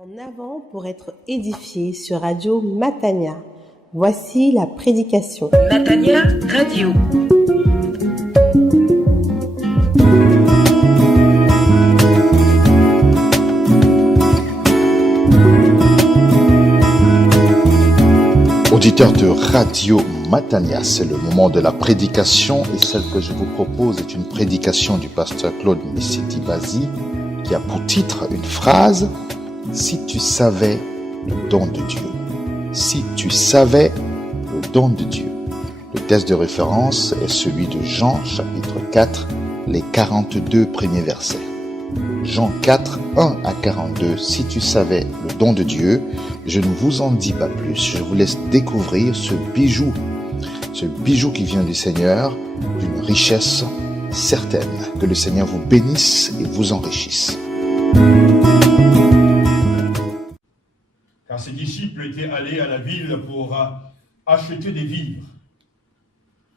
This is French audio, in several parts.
En avant pour être édifié sur Radio Matania. Voici la prédication. Matania Radio. Auditeurs de Radio Matania, c'est le moment de la prédication et celle que je vous propose est une prédication du pasteur Claude Missiti-Bazi qui a pour titre une phrase « Si tu savais le don de Dieu ». Si tu savais le don de Dieu. Le texte de référence est celui de Jean chapitre 4, les 42 premiers versets. Jean 4, 1 à 42. Si tu savais le don de Dieu, je ne vous en dis pas plus. Je vous laisse découvrir ce bijou qui vient du Seigneur, d'une richesse certaine. Que le Seigneur vous bénisse et vous enrichisse. Car ses disciples étaient allés à la ville pour acheter des vivres.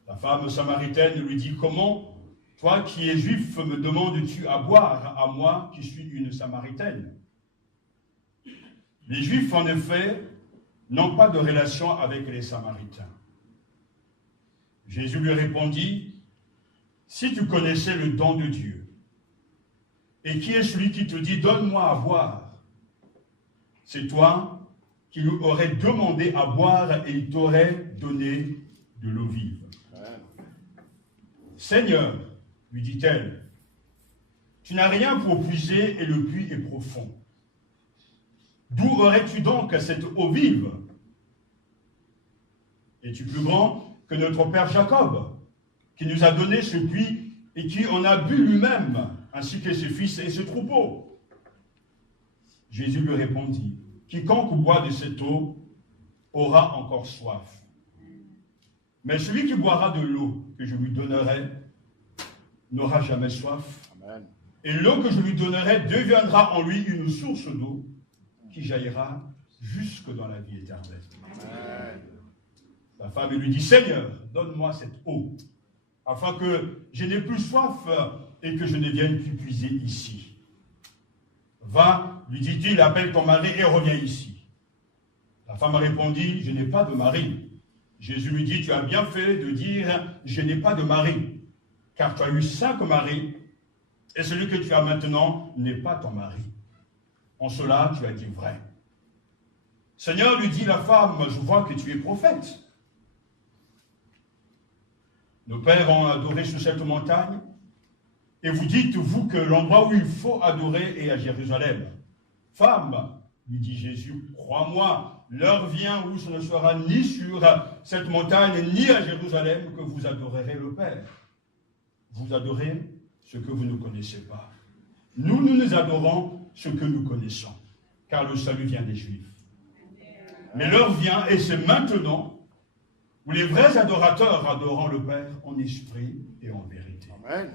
La femme samaritaine lui dit « Comment, toi qui es juif, me demandes-tu à boire à moi qui suis une samaritaine ?» Les Juifs, en effet, n'ont pas de relation avec les Samaritains. Jésus lui répondit, « Si tu connaissais le don de Dieu, et qui est celui qui te dit, donne-moi à boire, c'est toi qui lui aurais demandé à boire et il t'aurait donné de l'eau vive. Seigneur, lui dit-elle, tu n'as rien pour puiser et le puits est profond. D'où aurais-tu donc cette eau vive? Es-tu plus grand que notre père Jacob, qui nous a donné ce puits et qui en a bu lui-même, ainsi que ses fils et ses troupeaux? Jésus lui répondit, quiconque boit de cette eau aura encore soif. Mais celui qui boira de l'eau que je lui donnerai n'aura jamais soif. Amen. Et l'eau que je lui donnerai deviendra en lui une source d'eau qui jaillira jusque dans la vie éternelle. Amen. La femme lui dit, Seigneur, donne-moi cette eau, afin que je n'ai plus soif et que je ne vienne plus puiser ici. Va, lui dit-il, appelle ton mari et reviens ici. La femme répondit, je n'ai pas de mari. Jésus lui dit, tu as bien fait de dire, je n'ai pas de mari, car tu as eu 5 maris, et celui que tu as maintenant n'est pas ton mari. En cela, tu as dit vrai. Seigneur, lui dit la femme, je vois que tu es prophète. Nos pères ont adoré sur cette montagne, et vous dites, vous, que l'endroit où il faut adorer est à Jérusalem. Femme, lui dit Jésus, crois-moi, l'heure vient où ce ne sera ni sur cette montagne, ni à Jérusalem que vous adorerez le Père. Vous adorez ce que vous ne connaissez pas. Nous adorons ce que nous connaissons, car le salut vient des Juifs. Mais l'heure vient, et c'est maintenant, où les vrais adorateurs adoreront le Père en esprit et en vérité. Amen.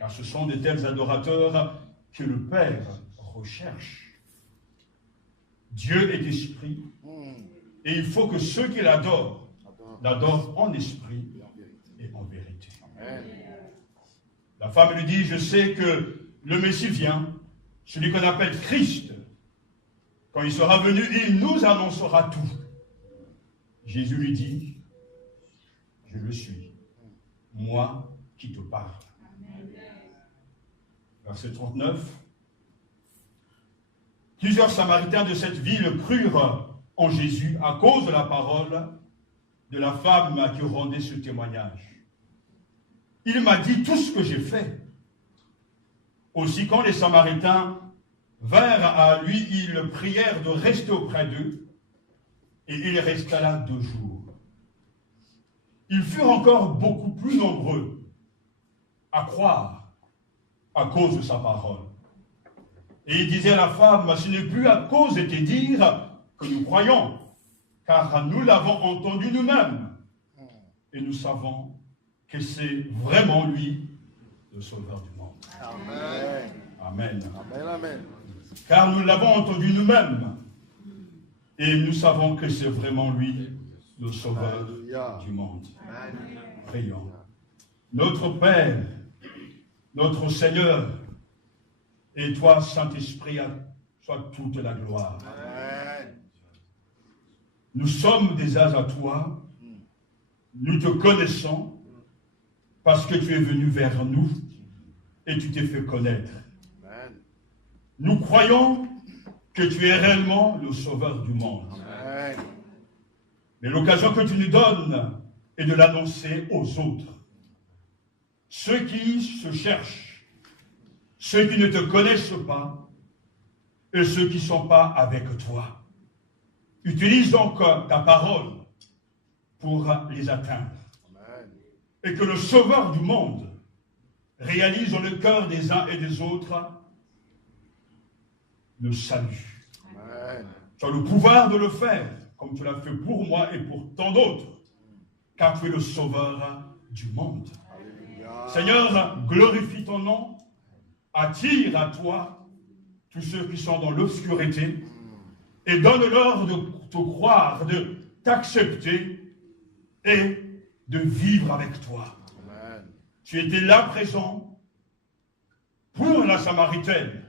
Car ce sont de tels adorateurs que le Père recherche. Dieu est esprit, et il faut que ceux qui l'adorent, l'adorent en esprit et en vérité. Amen. La femme lui dit, je sais que le Messie vient, celui qu'on appelle Christ. Quand il sera venu, il nous annoncera tout. Jésus lui dit, je le suis, moi qui te parle. Verset 39. Plusieurs Samaritains de cette ville crurent en Jésus à cause de la parole de la femme qui rendait ce témoignage. Il m'a dit tout ce que j'ai fait. Aussi, quand les Samaritains vinrent à lui, ils prièrent de rester auprès d'eux, et il resta là 2 jours. Ils furent encore beaucoup plus nombreux à croire à cause de sa parole. Et il disait à la femme, ce n'est plus à cause de te dire que nous croyons, car nous l'avons entendu nous-mêmes, et nous savons que c'est vraiment lui, le Sauveur du monde. Amen. Amen. Amen. Amen. Car nous l'avons entendu nous-mêmes, et nous savons que c'est vraiment lui, le Sauveur du monde. Amen. Prions. Notre Père, notre Seigneur, et toi, Saint-Esprit, soit toute la gloire. Amen. Nous sommes des âges à toi. Nous te connaissons parce que tu es venu vers nous et tu t'es fait connaître. Amen. Nous croyons que tu es réellement le sauveur du monde. Amen. Mais l'occasion que tu nous donnes est de l'annoncer aux autres. Ceux qui se cherchent, ceux qui ne te connaissent pas et ceux qui ne sont pas avec toi. Utilise donc ta parole pour les atteindre. Amen. Et que le sauveur du monde réalise dans le cœur des uns et des autres le salut. Amen. Tu as le pouvoir de le faire, comme tu l'as fait pour moi et pour tant d'autres, car tu es le sauveur du monde. Alléluia. Seigneur, glorifie ton nom, attire à toi tous ceux qui sont dans l'obscurité et donne-leur de te croire, de t'accepter et de vivre avec toi. Amen. Tu étais là présent pour la Samaritaine.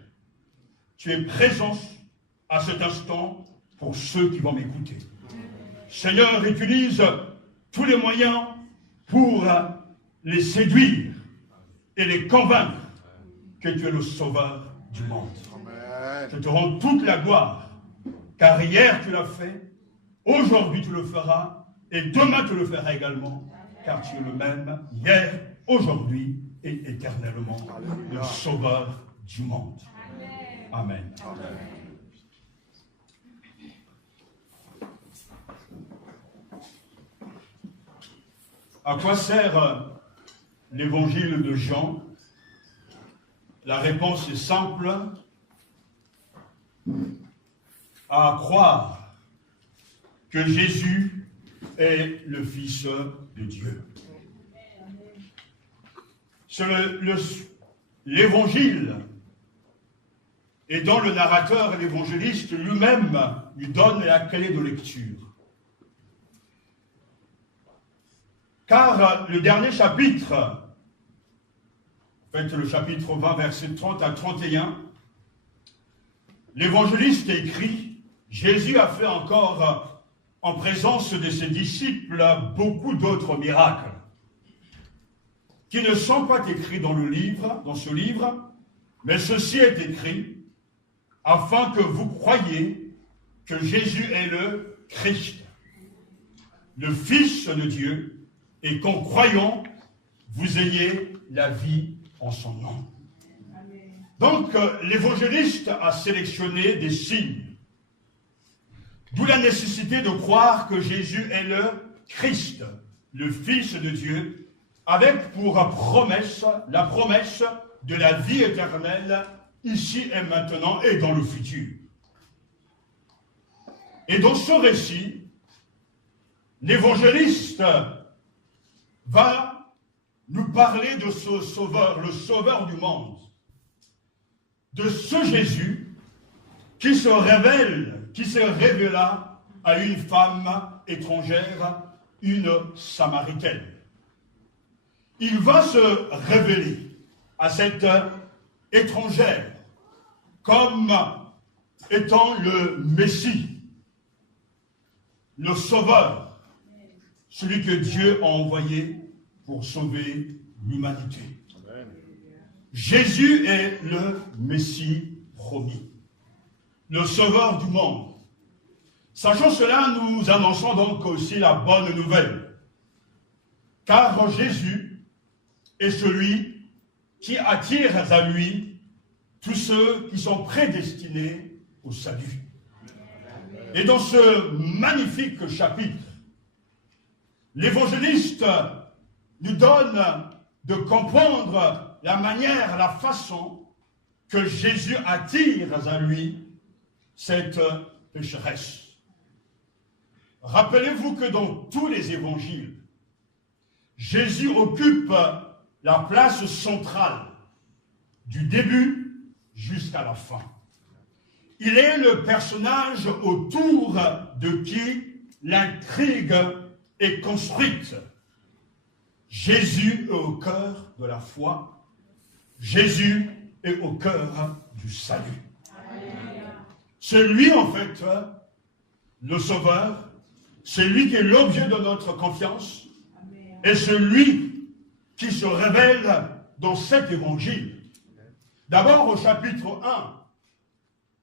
Tu es présent à cet instant pour ceux qui vont m'écouter. Seigneur, utilise tous les moyens pour les séduire et les convaincre que tu es le sauveur du monde. Amen. Je te rends toute la gloire, car hier tu l'as fait, aujourd'hui tu le feras, et demain tu le feras également, car tu es le même, hier, aujourd'hui et éternellement, le sauveur du monde. Amen. Amen. À quoi sert l'évangile de Jean? La réponse est simple. À croire que Jésus est le Fils de Dieu. C'est l'évangile. Et dont le narrateur et l'évangéliste lui-même lui donne la clé de lecture. Car le dernier chapitre, en fait le chapitre 20, versets 30 à 31, l'évangéliste écrit, Jésus a fait encore en présence de ses disciples beaucoup d'autres miracles qui ne sont pas écrits dans ce livre, mais ceci est écrit afin que vous croyiez que Jésus est le Christ, le Fils de Dieu, et qu'en croyant, vous ayez la vie en son nom. Donc, l'évangéliste a sélectionné des signes, d'où la nécessité de croire que Jésus est le Christ, le Fils de Dieu, avec pour promesse, la promesse de la vie éternelle, ici et maintenant et dans le futur. Et dans ce récit, l'évangéliste va nous parler de ce sauveur, le sauveur du monde, de ce Jésus qui se révéla à une femme étrangère, une Samaritaine. Il va se révéler à cette étrangère comme étant le Messie, le Sauveur, celui que Dieu a envoyé pour sauver l'humanité. Jésus est le Messie promis, le Sauveur du monde. Sachant cela, nous annonçons donc aussi la bonne nouvelle, car Jésus est celui qui attire à lui tous ceux qui sont prédestinés au salut. Et dans ce magnifique chapitre, l'évangéliste nous donne de comprendre la manière, la façon que Jésus attire à lui cette pécheresse. Rappelez-vous que dans tous les évangiles, Jésus occupe la place centrale du début jusqu'à la fin. Il est le personnage autour de qui l'intrigue est construite. Jésus est au cœur de la foi. Jésus est au cœur du salut. C'est lui, en fait, le Sauveur. C'est lui qui est l'objet de notre confiance. Et c'est lui qui se révèle dans cet évangile. D'abord, au chapitre 1,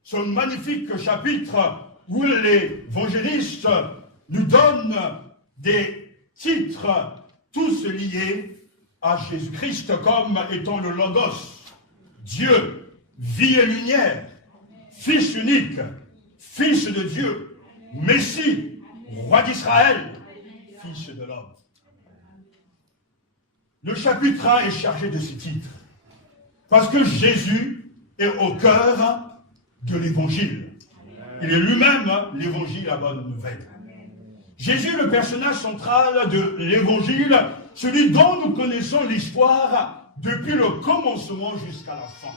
ce magnifique chapitre où l'évangéliste nous donne des titres tous liés à Jésus-Christ comme étant le Logos, Dieu, vie et lumière, Fils unique, Fils de Dieu, Messie, Roi d'Israël, Fils de l'homme. Le chapitre 1 est chargé de ces titres parce que Jésus est au cœur de l'évangile. Il est lui-même l'évangile, la bonne nouvelle. Jésus, le personnage central de l'évangile, celui dont nous connaissons l'histoire depuis le commencement jusqu'à la fin.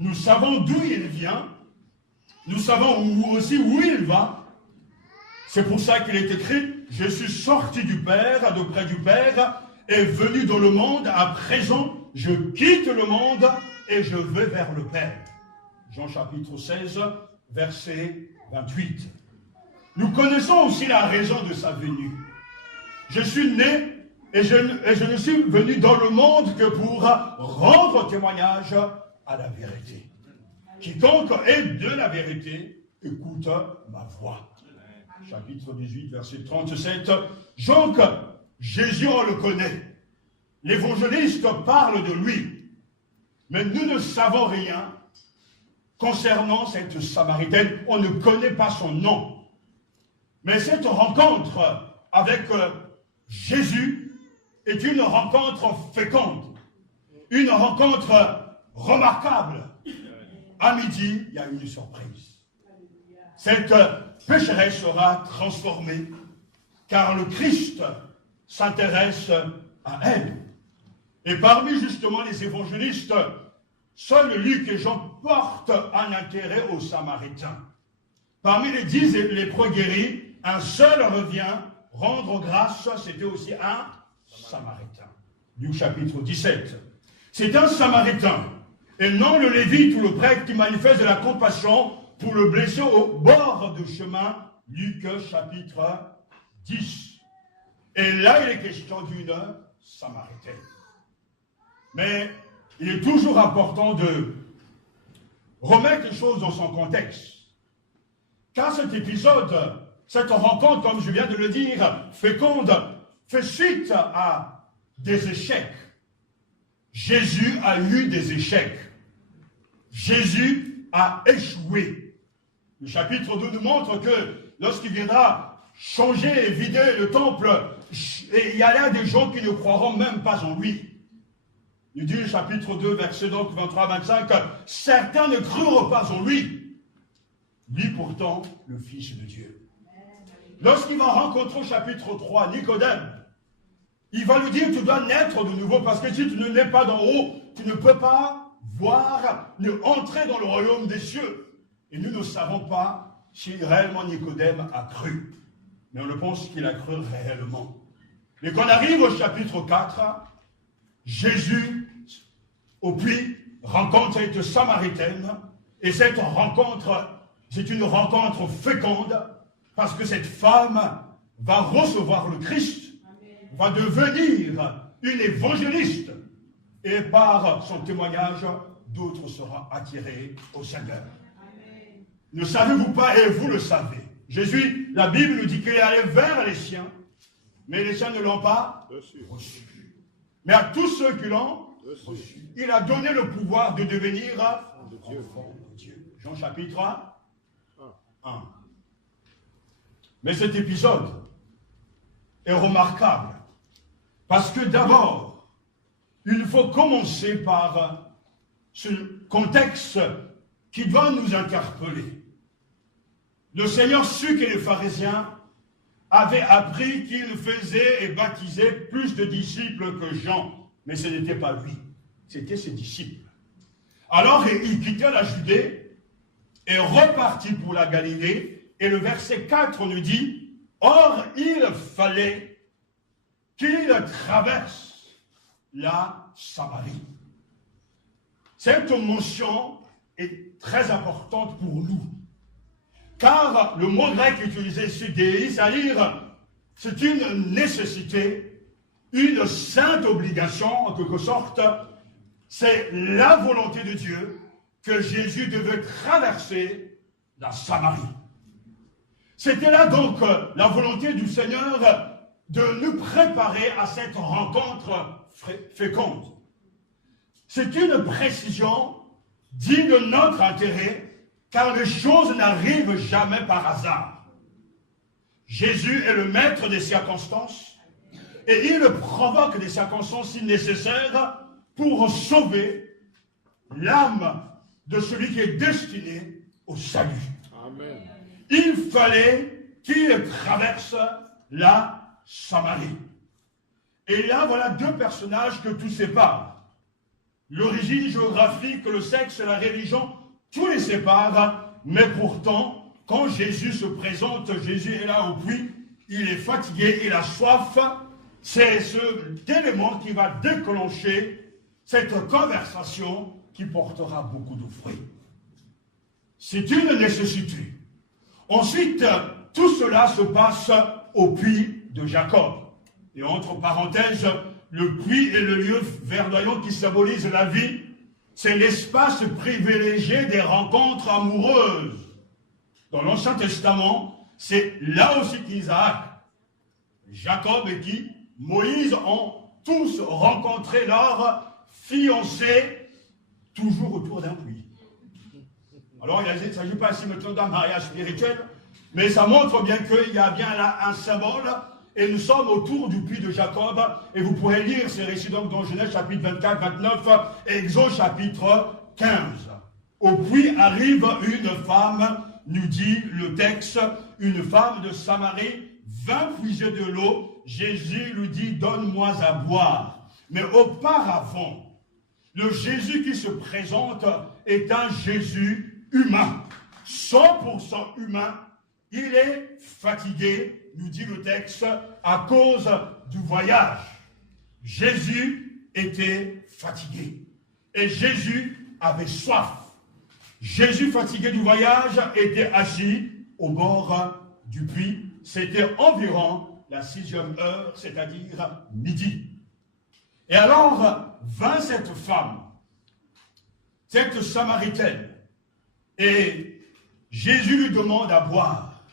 Nous savons d'où il vient, nous savons aussi où il va. C'est pour ça qu'il est écrit « Je suis sorti du Père, de près du Père, et venu dans le monde, à présent, je quitte le monde et je vais vers le Père. » Jean chapitre 16, verset 28. Nous connaissons aussi la raison de sa venue. Je suis né et je ne suis venu dans le monde que pour rendre témoignage à la vérité. Quiconque est de la vérité, écoute ma voix. Chapitre 18, verset 37. Donc, Jésus, on le connaît. L'évangéliste parle de lui. Mais nous ne savons rien concernant cette Samaritaine. On ne connaît pas son nom. Mais cette rencontre avec Jésus est une rencontre féconde. Une rencontre remarquable. À midi, il y a une surprise. Cette pécheresse sera transformée, car le Christ s'intéresse à elle. Et parmi justement les évangélistes, seuls Luc et Jean portent un intérêt aux Samaritains. Parmi les 10 lépreux guéris, un seul revient rendre grâce, c'était aussi un Samaritain. Luc chapitre 17. C'est un Samaritain, et non le Lévite ou le prêtre qui manifeste de la compassion pour le blessé au bord du chemin. Luc chapitre 10. Et là, il est question d'une Samaritaine. Mais il est toujours important de remettre les choses dans son contexte. Car cet épisode, cette rencontre, comme je viens de le dire, féconde, fait suite à des échecs. Jésus a eu des échecs. Jésus a échoué. Le chapitre 2 nous montre que lorsqu'il viendra changer et vider le temple, il y a là des gens qui ne croiront même pas en lui. Il dit, le chapitre 2, verset 23-25, certains ne crurent pas en lui. Lui pourtant, le Fils de Dieu. Lorsqu'il va rencontrer au chapitre 3 Nicodème, il va lui dire, tu dois naître de nouveau, parce que si tu ne nais pas d'en haut, tu ne peux pas voir, ni entrer dans le royaume des cieux. Et nous ne savons pas si réellement Nicodème a cru. Mais on le pense qu'il a cru réellement. Mais quand on arrive au chapitre 4, Jésus, au puits, rencontre cette Samaritaine. Et cette rencontre, c'est une rencontre féconde, parce que cette femme va recevoir le Christ, va devenir une évangéliste. Et par son témoignage, d'autres seront attirés au Seigneur. Amen. Ne savez-vous pas, et vous le savez, Jésus, la Bible nous dit qu'il est allé vers les siens, mais les siens ne l'ont pas reçu. Mais à tous ceux qui l'ont reçu, il a donné le pouvoir de devenir enfant de Dieu. Jean chapitre 1. Mais cet épisode est remarquable, parce que d'abord, il faut commencer par ce contexte qui doit nous interpeller. Le Seigneur sut que les pharisiens avaient appris qu'il faisait et baptisait plus de disciples que Jean, mais ce n'était pas lui, c'était ses disciples. Alors il quitta la Judée et repartit pour la Galilée, et le verset 4 nous dit, « Or il fallait qu'il traverse la Samarie. » Cette mention est très importante pour nous. car le mot grec utilisé sudéi, c'est-à-dire c'est une nécessité, une sainte obligation en quelque sorte, c'est la volonté de Dieu que Jésus devait traverser la Samarie. C'était là donc la volonté du Seigneur de nous préparer à cette rencontre féconde. C'est une précision digne de notre intérêt, car les choses n'arrivent jamais par hasard. Jésus est le maître des circonstances, et il provoque des circonstances si nécessaires pour sauver l'âme de celui qui est destiné au salut. Amen. Il fallait qu'il traverse la Samarie. Et là, voilà deux personnages que tout sépare. L'origine géographique, le sexe, la religion, tout les sépare, mais pourtant, quand Jésus se présente, Jésus est là au puits, il est fatigué, il a soif, c'est cet élément qui va déclencher cette conversation qui portera beaucoup de fruits. C'est une nécessité. Ensuite, tout cela se passe au puits de Jacob. Et entre parenthèses, le puits est le lieu verdoyant qui symbolise la vie. C'est l'espace privilégié des rencontres amoureuses. Dans l'Ancien Testament, c'est là aussi qu'Isaac, Jacob et qui, Moïse ont tous rencontré leur fiancé, toujours autour d'un puits. Alors, il ne s'agit pas ici maintenant d'un mariage spirituel, mais ça montre bien qu'il y a bien là un symbole, et nous sommes autour du puits de Jacob, et vous pourrez lire ces récits donc dans Genèse chapitre 24, 29, et Exode chapitre 15. Au puits arrive une femme, nous dit le texte, une femme de Samarie, vint puiser de l'eau. Jésus lui dit, donne-moi à boire. Mais auparavant, le Jésus qui se présente est un Jésus humain, 100% humain. Il est fatigué, nous dit le texte, à cause du voyage. Jésus était fatigué. Et Jésus avait soif. Jésus, fatigué du voyage, était assis au bord du puits. C'était environ la 6e heure, c'est-à-dire midi. Et alors vint cette femme, cette Samaritaine, et Jésus lui demande à boire.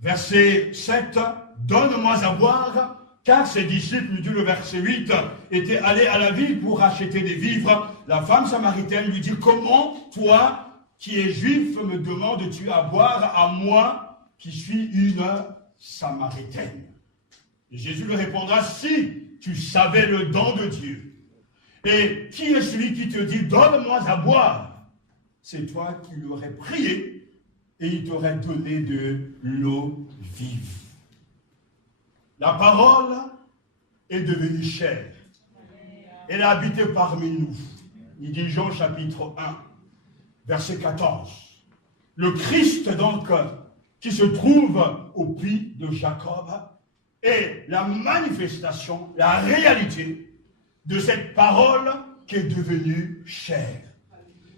Verset 7, donne-moi à boire, car ses disciples, nous dit le verset 8, étaient allés à la ville pour acheter des vivres. La femme samaritaine lui dit, comment toi, qui es juif, me demandes-tu à boire à moi, qui suis une Samaritaine? Et Jésus lui répondra, si tu savais le don de Dieu, et qui est celui qui te dit, donne-moi à boire? C'est toi qui l'aurais prié, et il t'aurait donné de l'eau vive. La parole est devenue chair. Elle a habité parmi nous. Il dit Jean chapitre 1, verset 14. Le Christ donc, qui se trouve au puits de Jacob, est la manifestation, la réalité de cette parole qui est devenue chair.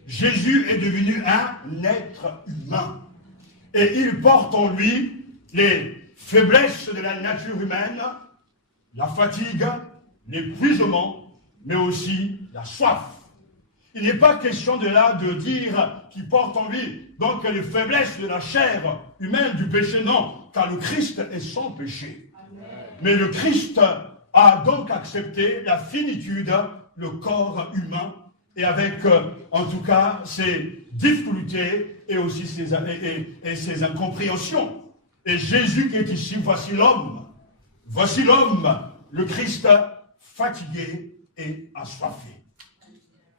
Jésus est devenu un être humain. Et il porte en lui les faiblesses de la nature humaine, la fatigue, l'épuisement, mais aussi la soif. Il n'est pas question de là de dire qu'il porte en lui donc les faiblesses de la chair humaine, du péché, non, car le Christ est sans péché. Amen. Mais le Christ a donc accepté la finitude, le corps humain, et avec en tout cas ses difficultés et aussi ses incompréhensions. Et Jésus qui est ici, voici l'homme, le Christ fatigué et assoiffé.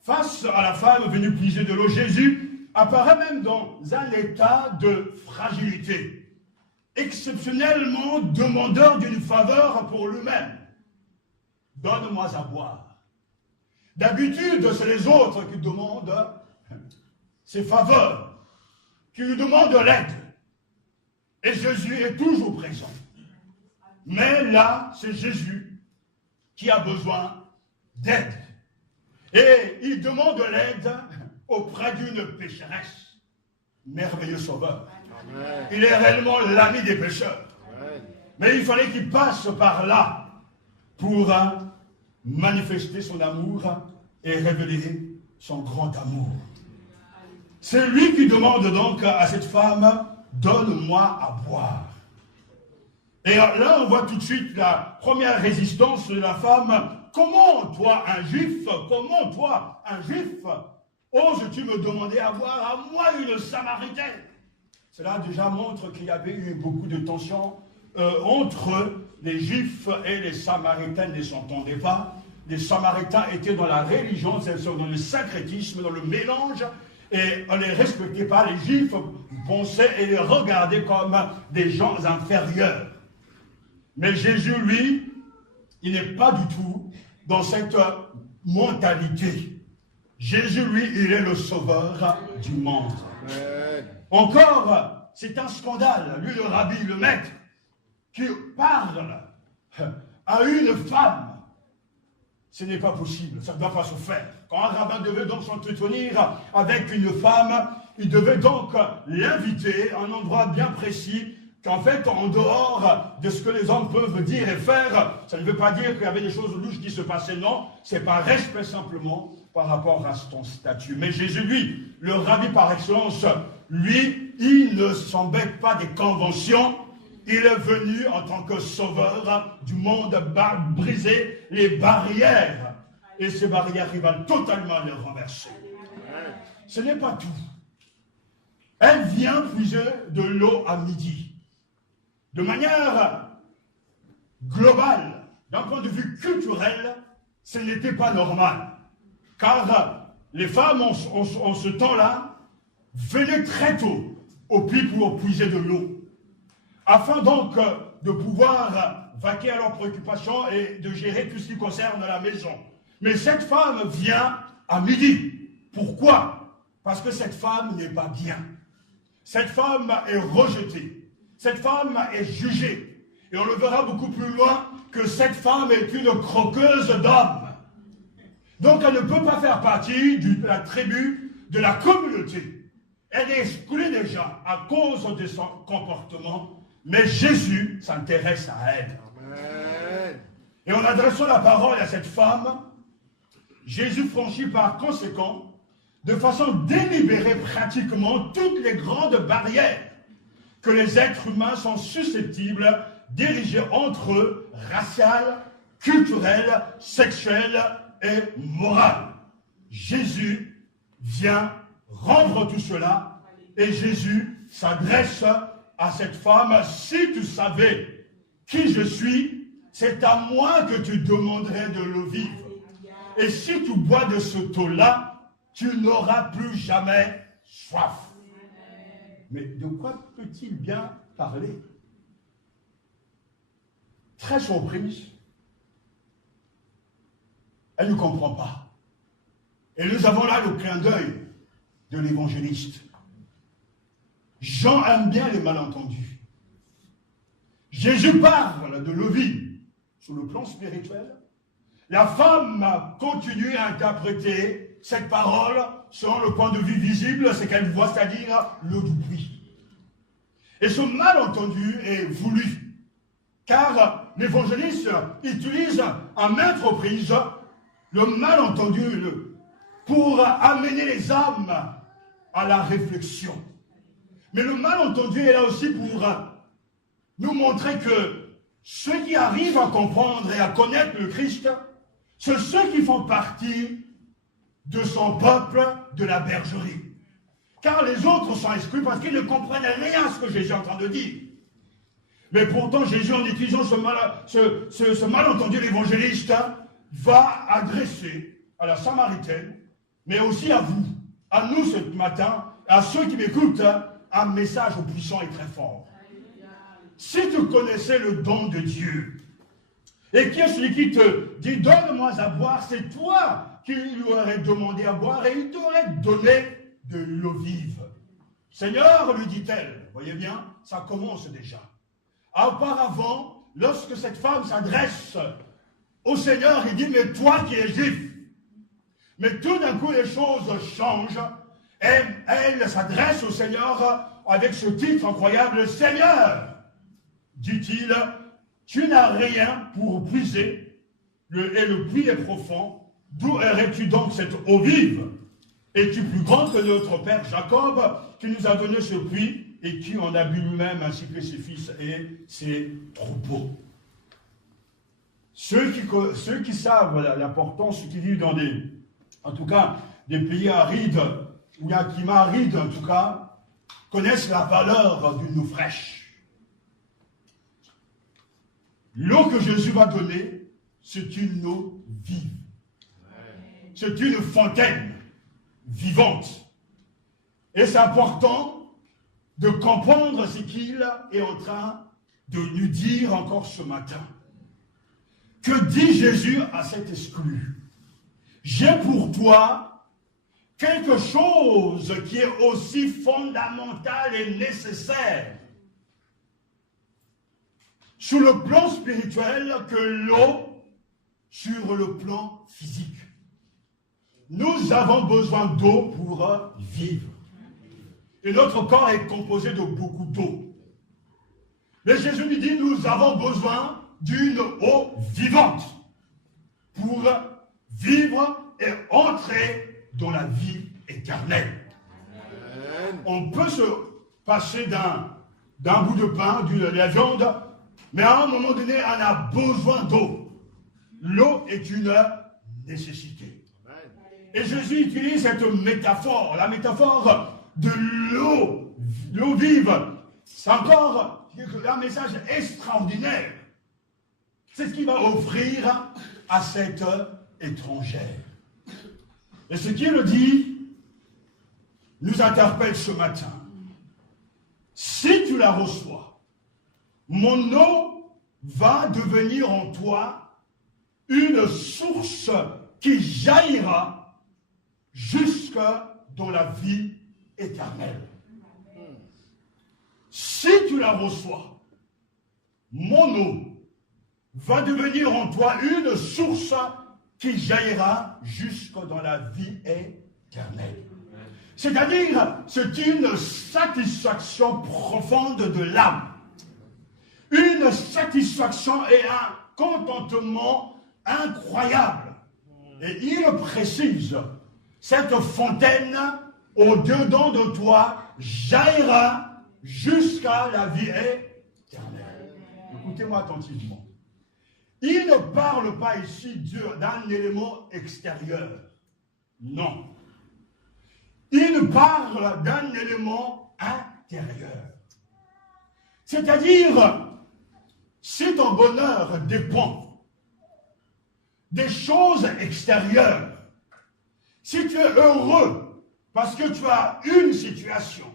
Face à la femme venue puiser de l'eau, Jésus apparaît même dans un état de fragilité, exceptionnellement demandeur d'une faveur pour lui-même. Donne-moi à boire. D'habitude, c'est les autres qui demandent ces faveurs, qui lui demandent l'aide. Et Jésus est toujours présent. Mais là, c'est Jésus qui a besoin d'aide. Et il demande l'aide auprès d'une pécheresse. merveilleux sauveur. Amen. Il est réellement l'ami des pécheurs. Amen. Mais il fallait qu'il passe par là pour manifester son amour et révéler son grand amour. C'est lui qui demande donc à cette femme, donne-moi à boire. Et là, on voit tout de suite la première résistance de la femme. Comment, toi, un juif, oses-tu me demander à boire à moi, une Samaritaine? Cela déjà montre qu'il y avait eu beaucoup de tensions entre les Juifs et les Samaritains. Ne s'entendaient pas. Les Samaritains étaient dans la religion, dans le syncrétisme, dans le mélange, et on ne les respectait pas. Les Juifs pensaient et les regardaient comme des gens inférieurs. Mais Jésus, lui, il n'est pas du tout dans cette mentalité. Jésus, lui, il est le sauveur du monde. Amen. Encore, c'est un scandale. Lui, le rabbi, le maître, qui parle à une femme. Ce n'est pas possible, ça ne doit pas se faire. Quand un rabbin devait donc s'entretenir avec une femme, il devait donc l'inviter à un endroit bien précis, qu'en fait, en dehors de ce que les hommes peuvent dire et faire, ça ne veut pas dire qu'il y avait des choses louches qui se passaient, non, c'est par respect simplement par rapport à son statut. Mais Jésus, lui, le rabbi par excellence, lui, il ne s'embête pas des conventions. Il est venu en tant que sauveur du monde, briser les barrières. Et ces barrières, il va totalement les renverser. Ce n'est pas tout. Elle vient puiser de l'eau à midi. De manière globale, d'un point de vue culturel, ce n'était pas normal. Car les femmes, en ce temps-là, venaient très tôt au puits pour puiser de l'eau, afin donc de pouvoir vaquer à leurs préoccupations et de gérer tout ce qui concerne la maison. Mais cette femme vient à midi. Pourquoi? Parce que cette femme n'est pas bien. Cette femme est rejetée. Cette femme est jugée. Et on le verra beaucoup plus loin que cette femme est une croqueuse d'hommes. Donc elle ne peut pas faire partie de la tribu, de la communauté. Elle est exclue déjà à cause de son comportement. Mais Jésus s'intéresse à elle. Amen. Et en adressant la parole à cette femme, Jésus franchit par conséquent, de façon délibérée pratiquement, toutes les grandes barrières que les êtres humains sont susceptibles d'ériger entre eux, raciales, culturelles, sexuelles et morales. Jésus vient rendre tout cela et Jésus s'adresse à cette femme. Si tu savais qui je suis, c'est à moi que tu demanderais de l'eau vive. Et si tu bois de ce eau-là, tu n'auras plus jamais soif. Mais de quoi peut-il bien parler? Très surprise. Elle ne comprend pas. Et nous avons là le clin d'œil de l'évangéliste. Jean aime bien les malentendus. Jésus parle de l'eau vive sur le plan spirituel. La femme continue à interpréter cette parole selon le point de vue visible, c'est qu'elle voit, c'est-à-dire l'eau du puits. Et ce malentendu est voulu, car l'évangéliste utilise à maintes reprises le malentendu pour amener les âmes à la réflexion. Mais le malentendu est là aussi pour nous montrer que ceux qui arrivent à comprendre et à connaître le Christ, c'est ceux qui font partie de son peuple de la bergerie. Car les autres sont exclus parce qu'ils ne comprennent rien à ce que Jésus est en train de dire. Mais pourtant, Jésus, en utilisant ce malentendu, l'évangéliste va adresser à la Samaritaine, mais aussi à vous, à nous ce matin, à ceux qui m'écoutent, un message puissant et très fort. Si tu connaissais le don de Dieu, et qui est celui qui te dit « Donne-moi à boire », c'est toi qui lui aurais demandé à boire et il t'aurait donné de l'eau vive. « Seigneur, lui dit-elle, voyez bien, ça commence déjà. Auparavant, lorsque cette femme s'adresse au Seigneur, il dit « Mais toi qui es juif », mais tout d'un coup les choses changent elle s'adresse au Seigneur avec ce titre incroyable. Seigneur, dit-il, tu n'as rien pour puiser, et le puits est profond. D'où aurais-tu donc cette eau vive? Es-tu plus grand que notre père Jacob, qui nous a donné ce puits et qui en a bu lui-même, ainsi que ses fils et ses troupeaux? Ceux qui savent l'importance, ceux qui vivent dans des pays arides, ou un climat aride en tout cas, connaissent la valeur d'une eau fraîche. L'eau que Jésus va donner, c'est une eau vive. C'est une fontaine vivante. Et c'est important de comprendre ce qu'il est en train de nous dire encore ce matin. Que dit Jésus à cet exclu? J'ai pour toi quelque chose qui est aussi fondamental et nécessaire sur le plan spirituel que l'eau sur le plan physique. Nous avons besoin d'eau pour vivre. Et notre corps est composé de beaucoup d'eau. Mais Jésus nous dit, nous avons besoin d'une eau vivante pour vivre et entrer dans la vie éternelle. On peut se passer d'un bout de pain, de la viande, mais à un moment donné, on a besoin d'eau. L'eau est une nécessité. Et Jésus utilise cette métaphore, la métaphore de l'eau vive. C'est encore un message extraordinaire. C'est ce qu'il va offrir à cette étrangère. Et ce qu'il dit nous interpelle ce matin. Si tu la reçois, mon eau va devenir en toi une source qui jaillira jusque dans la vie éternelle. Si tu la reçois, mon eau va devenir en toi une source qui jaillira jusque dans la vie éternelle. C'est-à-dire, c'est une satisfaction profonde de l'âme. Une satisfaction et un contentement incroyable. Et il précise, cette fontaine au-dedans de toi jaillira jusqu'à la vie éternelle. Écoutez-moi attentivement. Il ne parle pas ici d'un élément extérieur. Non. Il parle d'un élément intérieur. C'est-à-dire, si ton bonheur dépend des choses extérieures, si tu es heureux parce que tu as une situation,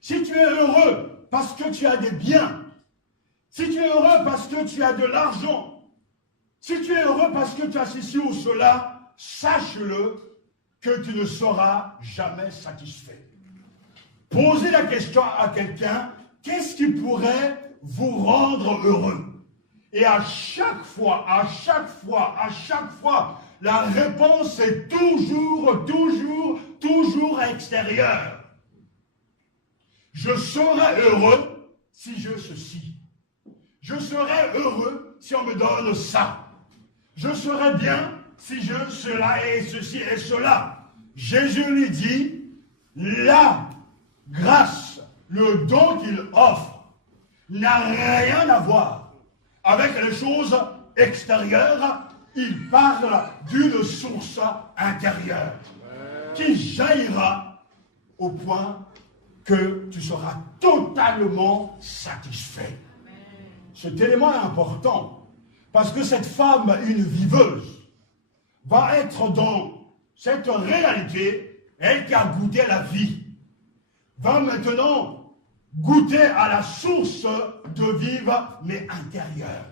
si tu es heureux parce que tu as des biens, si tu es heureux parce que tu as de l'argent, si tu es heureux parce que tu as ceci ou cela, sache-le que tu ne seras jamais satisfait. Posez la question à quelqu'un, qu'est-ce qui pourrait vous rendre heureux? Et à chaque fois, la réponse est toujours extérieure. Je serai heureux si je ceci. Je serai heureux si on me donne ça. Je serai bien si je cela et ceci et cela. Jésus lui dit, la grâce, le don qu'il offre, n'a rien à voir avec les choses extérieures. Il parle d'une source intérieure qui jaillira au point que tu seras totalement satisfait. Cet élément est important parce que cette femme, une viveuse, va être dans cette réalité, elle qui a goûté la vie, va maintenant goûter à la source de vivre, mais intérieure.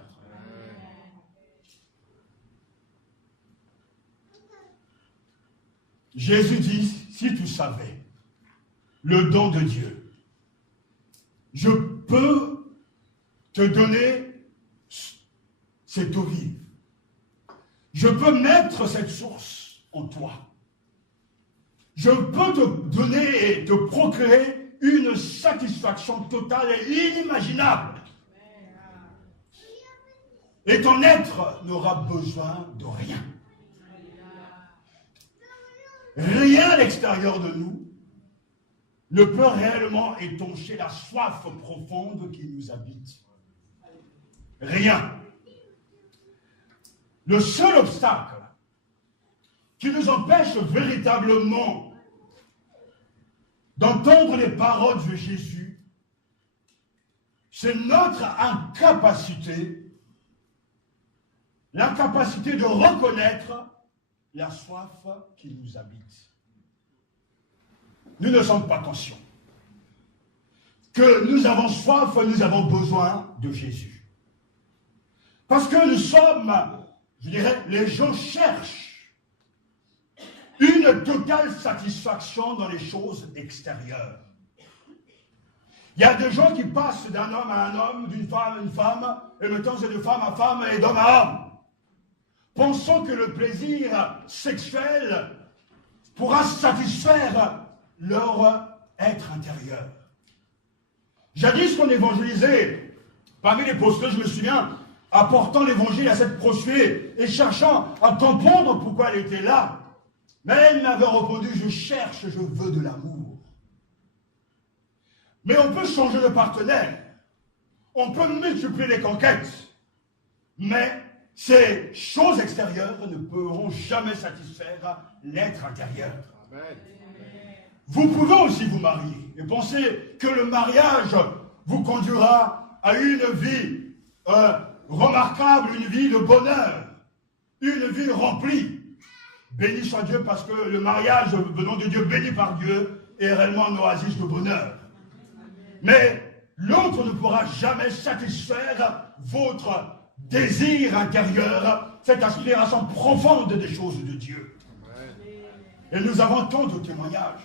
Jésus dit, si tu savais le don de Dieu, je peux te donner cette eau vive. Je peux mettre cette source en toi. je peux te donner et te procurer une satisfaction totale et inimaginable. Et ton être n'aura besoin de rien. Rien à l'extérieur de nous ne peut réellement étancher la soif profonde qui nous habite. Rien. Le seul obstacle qui nous empêche véritablement d'entendre les paroles de Jésus, c'est notre incapacité, l'incapacité de reconnaître la soif qui nous habite. Nous ne sommes pas conscients que nous avons soif, nous avons besoin de Jésus. Parce que nous sommes, je dirais, les gens cherchent une totale satisfaction dans les choses extérieures. Il y a des gens qui passent d'un homme à un homme, d'une femme à une femme, et maintenant c'est de femme à femme et d'homme à homme, pensant que le plaisir sexuel pourra satisfaire leur être intérieur. Jadis qu'on évangélisait, parmi les posteurs, je me souviens, apportant l'évangile à cette prostituée et cherchant à comprendre pourquoi elle était là. Mais elle m'avait répondu, je cherche, je veux de l'amour. Mais on peut changer de partenaire, on peut multiplier les conquêtes, mais ces choses extérieures ne pourront jamais satisfaire l'être intérieur. Amen. Vous pouvez aussi vous marier et penser que le mariage vous conduira à une vie remarquable, une vie de bonheur, une vie remplie. Béni soit Dieu parce que le mariage venant de Dieu, béni par Dieu, est réellement un oasis de bonheur. Mais l'autre ne pourra jamais satisfaire votre désir intérieur, cette aspiration profonde des choses de Dieu. Et nous avons tant de témoignages.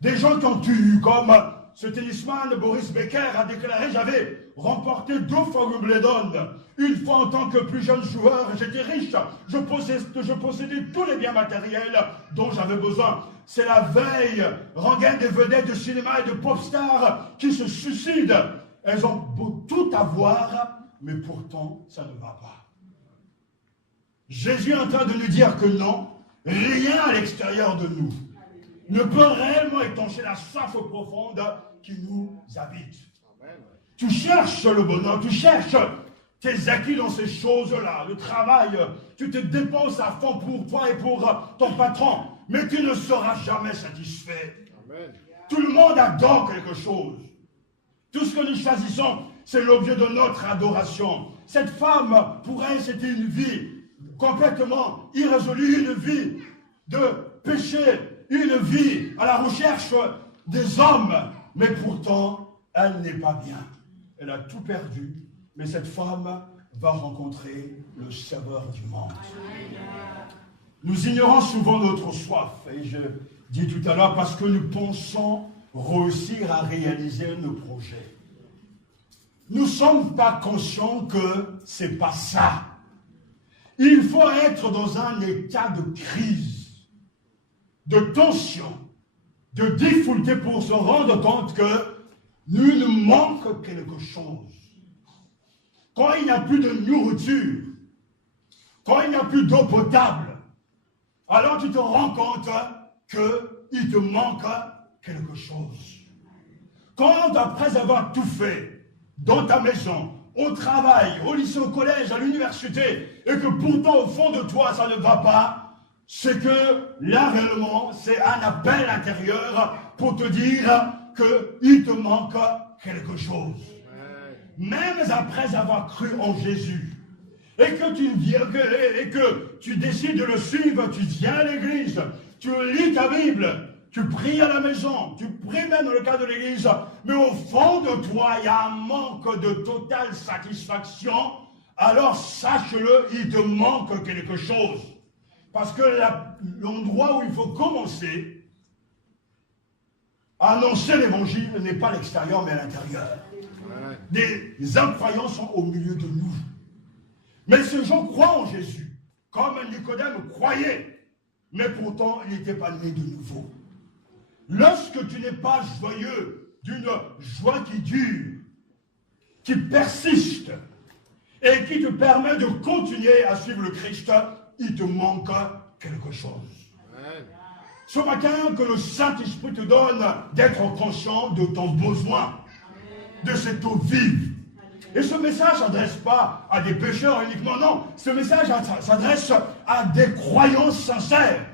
Des gens qui ont eu, comme ce tennisman Boris Becker a déclaré, j'avais remporté 2 fois Wimbledon. Une fois en tant que plus jeune joueur, j'étais riche. Je possédais tous les biens matériels dont j'avais besoin. C'est la veille, rengaine des vedettes de cinéma et de pop stars qui se suicident. Elles ont beau tout avoir, mais pourtant, ça ne va pas. Jésus est en train de nous dire que non, rien à l'extérieur de nous ne peut réellement étancher la soif profonde qui nous habite. Tu cherches le bonheur, tu cherches tes acquis dans ces choses-là, le travail, tu te dépenses à fond pour toi et pour ton patron, mais tu ne seras jamais satisfait. Amen. Tout le monde adore quelque chose. Tout ce que nous choisissons, c'est l'objet de notre adoration. Cette femme, pour elle, c'était une vie complètement irrésolue, une vie de péché, une vie à la recherche des hommes, mais pourtant, elle n'est pas bien. Elle a tout perdu, mais cette femme va rencontrer le Sauveur du monde. Nous ignorons souvent notre soif, et je dis tout à l'heure parce que nous pensons réussir à réaliser nos projets. Nous ne sommes pas conscients que ce n'est pas ça. Il faut être dans un état de crise, de tension, de difficulté pour se rendre compte que nous nous manquons quelque chose. Quand il n'y a plus de nourriture, quand il n'y a plus d'eau potable, alors tu te rends compte qu'il te manque quelque chose. Quand après avoir tout fait, dans ta maison, au travail, au lycée, au collège, à l'université, et que pourtant au fond de toi ça ne va pas, c'est que là réellement c'est un appel intérieur pour te dire qu'il te manque quelque chose. Même après avoir cru en Jésus, et que tu décides de le suivre, tu viens à l'église, tu lis ta Bible, tu pries à la maison, tu pries même dans le cadre de l'église, mais au fond de toi, il y a un manque de totale satisfaction, alors sache-le, il te manque quelque chose. Parce que l'endroit où il faut commencer à annoncer l'évangile n'est pas à l'extérieur, mais à l'intérieur. Les incroyants sont au milieu de nous. Mais ces gens croient en Jésus, comme Nicodème croyait. mais pourtant il n'était pas né de nouveau. Lorsque tu n'es pas joyeux d'une joie qui dure, qui persiste et qui te permet de continuer à suivre le Christ, il te manque quelque chose. Ce matin, que le Saint-Esprit te donne d'être conscient de ton besoin, de cette eau vive. Et ce message ne s'adresse pas à des pécheurs uniquement, non. Ce message s'adresse à des croyants sincères,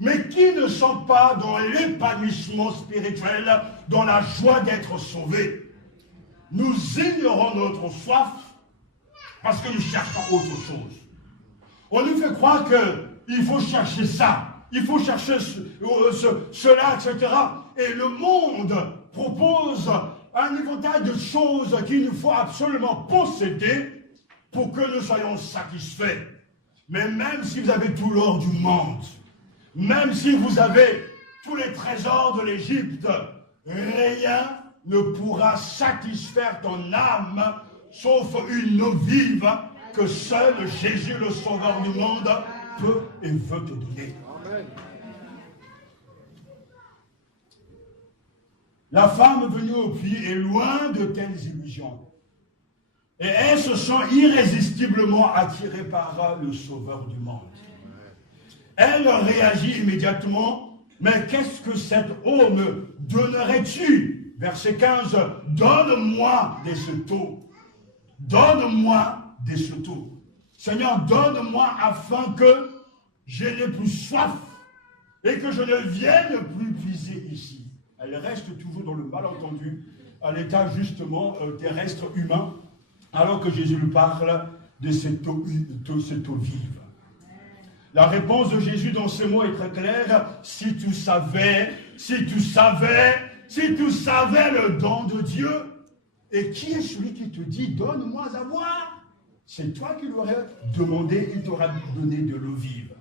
mais qui ne sont pas dans l'épanouissement spirituel, dans la joie d'être sauvés. Nous ignorons notre soif parce que nous cherchons autre chose. On nous fait croire qu'il faut chercher ça, il faut chercher cela, etc. Et le monde propose un éventail de choses qu'il nous faut absolument posséder pour que nous soyons satisfaits. Mais même si vous avez tout l'or du monde, même si vous avez tous les trésors de l'Égypte, rien ne pourra satisfaire ton âme, sauf une eau vive que seul Jésus, le Sauveur du monde, peut et veut te donner. Amen. La femme venue au puits est loin de telles illusions. Et elle se sent irrésistiblement attirée par le Sauveur du monde. Elle réagit immédiatement. Mais qu'est-ce que cette eau me donnerais-tu? Verset 15. Donne-moi des seaux. Donne-moi des seaux. Seigneur, donne-moi afin que je n'ai plus soif et que je ne vienne plus puiser ici. Elle reste toujours dans le malentendu, à l'état justement terrestre humain, alors que Jésus lui parle de cette eau vive. La réponse de Jésus dans ces mots est très claire. Si tu savais le don de Dieu, et qui est celui qui te dit, donne-moi à boire? C'est toi qui l'aurais demandé, il t'aura donné de l'eau vive.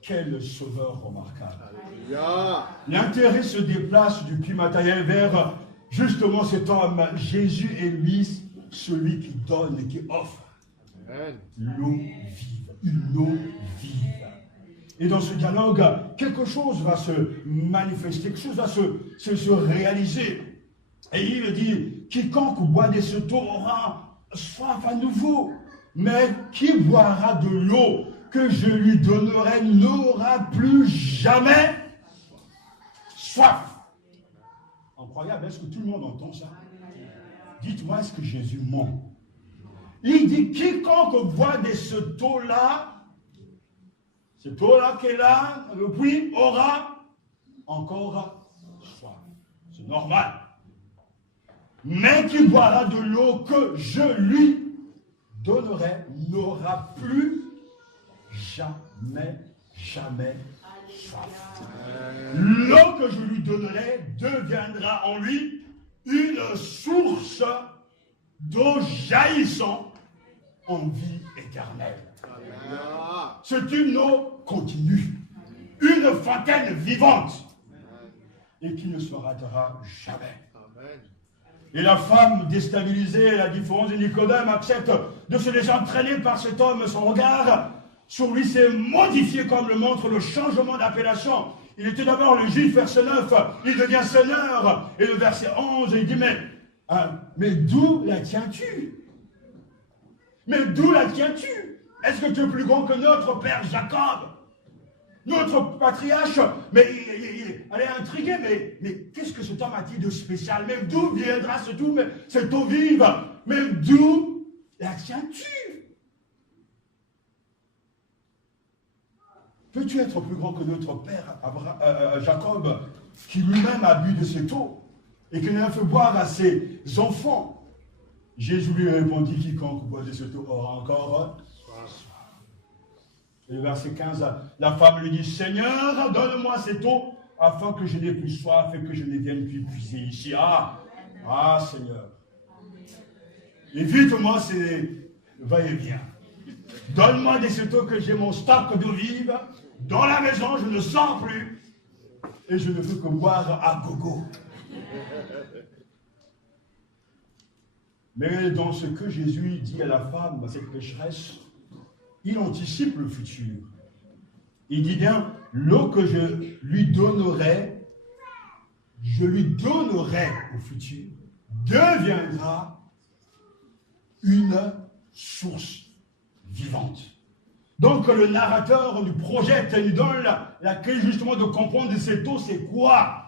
Quel sauveur remarquable. L'intérêt se déplace du puits matériel vers justement cet homme. Jésus est lui, celui qui donne et qui offre l'eau vive, une eau vive. Et dans ce dialogue, quelque chose va se manifester, quelque chose va se réaliser. Et il dit, quiconque boit de cette eau aura soif à nouveau, mais qui boira de l'eau que je lui donnerai n'aura plus jamais soif. Incroyable, est-ce que tout le monde entend ça? Dites-moi, est-ce que Jésus ment? Il dit, quiconque boit de cette eau-là qui est là, le puits, aura encore soif. C'est normal. Mais qui boira de l'eau que je lui donnerai n'aura plus jamais soif. L'eau que je lui donnerai deviendra en lui une source d'eau jaillissant en vie éternelle. C'est une eau continue, une fontaine vivante et qui ne se ratera jamais. Et la femme déstabilisée, à la différence de Nicodème, accepte de se laisser entraîner par cet homme. Son regard sur lui s'est modifié comme le montre le changement d'appellation. Il était d'abord le juif, verset 9, il devient seigneur. Et le verset 11, il dit, mais d'où la tiens-tu? Mais d'où la tiens-tu? Est-ce que tu es plus grand que notre père Jacob? Notre patriarche, mais elle est intriguée, mais qu'est-ce que cet homme a dit de spécial? Mais d'où viendra cette eau vive? Mais d'où la tiens-tu? Peux-tu être plus grand que notre père Jacob, qui lui-même a bu de cette eau et qui l'a fait boire à ses enfants? Jésus lui répondit, quiconque boit de cette eau aura encore soif. Et le verset 15, la femme lui dit, Seigneur, donne-moi cette eau afin que je n'ai plus soif et que je ne vienne plus puiser ici. Ah, Seigneur. Évite-moi ces va-et-vient. Donne-moi de cette eau que j'ai mon stock d'eau vive. Dans la maison, je ne sors plus. Et je ne veux que boire à gogo. Mais dans ce que Jésus dit à la femme, à cette pécheresse, il anticipe le futur. Il dit bien, l'eau que je lui donnerai au futur, deviendra une source vivante. Donc le narrateur nous projette, nous donne la clé justement de comprendre de cette eau, c'est quoi?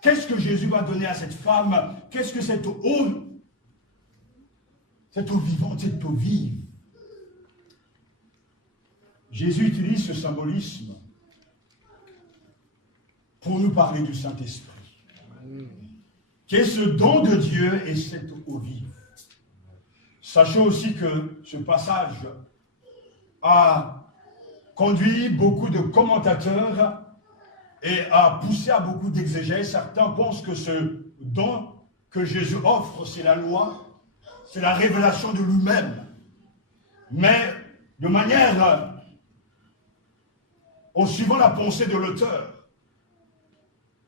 Qu'est-ce que Jésus va donner à cette femme? Qu'est-ce que cette eau vivante, cette eau vive? Jésus utilise ce symbolisme pour nous parler du Saint-Esprit, qui est ce don de Dieu et cette eau vive. Sachez aussi que ce passage a conduit beaucoup de commentateurs et a poussé à beaucoup d'exégèses. Certains pensent que ce don que Jésus offre, c'est la loi, c'est la révélation de lui-même. Mais de manière, en suivant la pensée de l'auteur,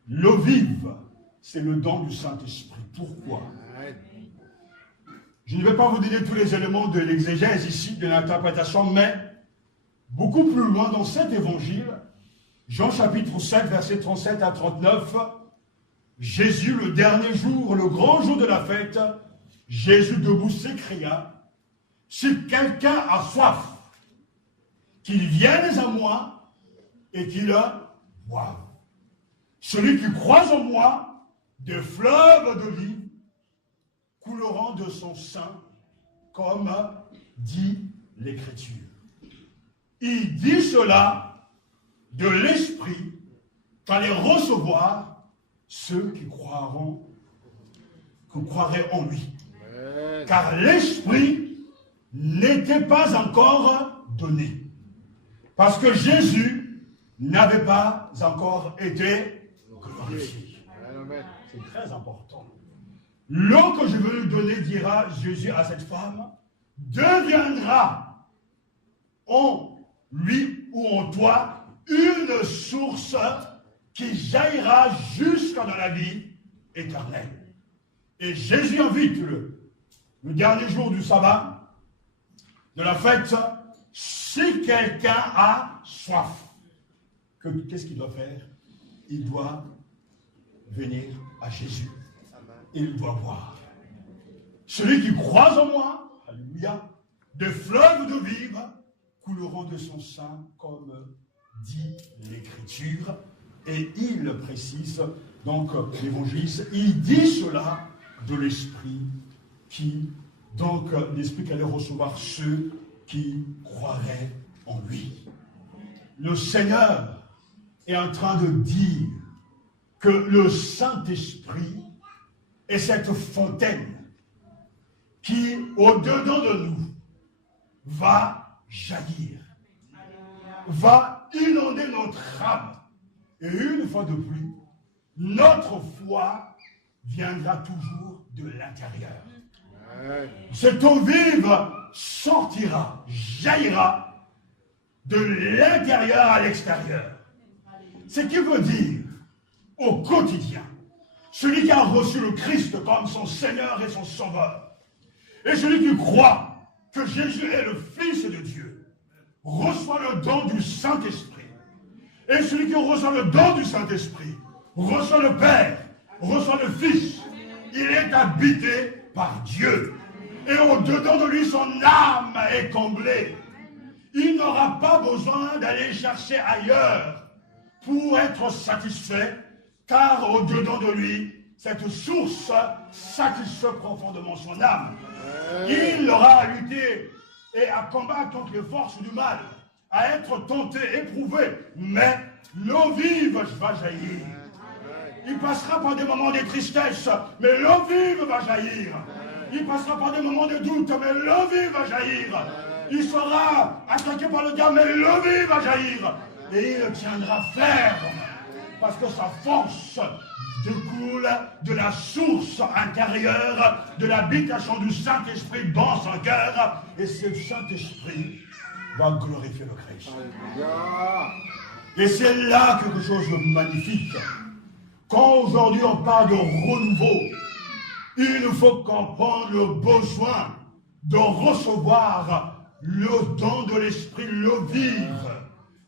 l'eau vive, c'est le don du Saint-Esprit. Pourquoi? Je ne vais pas vous donner tous les éléments de l'exégèse ici, de l'interprétation, mais beaucoup plus loin dans cet évangile, Jean chapitre 7, versets 37 à 39, Jésus, le dernier jour, le grand jour de la fête, Jésus debout s'écria, « Si quelqu'un a soif, qu'il vienne à moi et qu'il boive. Celui qui croit en moi, des fleuves de vie couleront de son sein, comme dit l'Écriture. » Il dit cela de l'Esprit qu'allait recevoir ceux qui croiraient en lui. Car l'Esprit n'était pas encore donné. Parce que Jésus n'avait pas encore été glorifié. C'est très important. L'eau que je veux lui donner, dira Jésus à cette femme, deviendra en lui ou en toi une source qui jaillira jusqu'à dans la vie éternelle. Et Jésus invite le dernier jour du sabbat, de la fête, si quelqu'un a soif, qu'est-ce qu'il doit faire? Il doit venir à Jésus. Il doit boire. Celui qui croit en moi, alléluia, des fleuves de vie couleront de son sein, comme dit l'Écriture. Et il précise, donc l'évangéliste, il dit cela de l'Esprit qui, donc l'Esprit qui allait recevoir ceux qui croiraient en lui. Le Seigneur est en train de dire que le Saint-Esprit est cette fontaine qui, au-dedans de nous, va jaillir, va inonder notre âme. Et une fois de plus, notre foi viendra toujours de l'intérieur. Cette eau vive sortira, jaillira de l'intérieur à l'extérieur. Ce qui veut dire, au quotidien, celui qui a reçu le Christ comme son Seigneur et son Sauveur, et celui qui croit que Jésus est le Fils de Dieu, reçoit le don du Saint-Esprit. Et celui qui reçoit le don du Saint-Esprit, reçoit le Père, reçoit le Fils. Il est habité par Dieu. Et au-dedans de lui, son âme est comblée. Il n'aura pas besoin d'aller chercher ailleurs pour être satisfait, car au-dedans de lui, cette source satisfait profondément son âme. Il aura à lutter et à combattre contre les forces du mal, à être tenté, éprouvé, mais l'eau vive va jaillir. Il passera par des moments de tristesse, mais l'eau vive va jaillir. Il passera par des moments de doute, mais l'eau vive va jaillir. Il sera attaqué par le diable, mais l'eau vive va jaillir. Et il tiendra ferme, parce que sa force découle de la source intérieure, de l'habitation du Saint-Esprit dans son cœur. Et ce Saint-Esprit va glorifier le Christ. Et c'est là quelque chose de magnifique. Quand aujourd'hui on parle de renouveau, il nous faut comprendre le besoin de recevoir le don de l'Esprit, l'eau vive,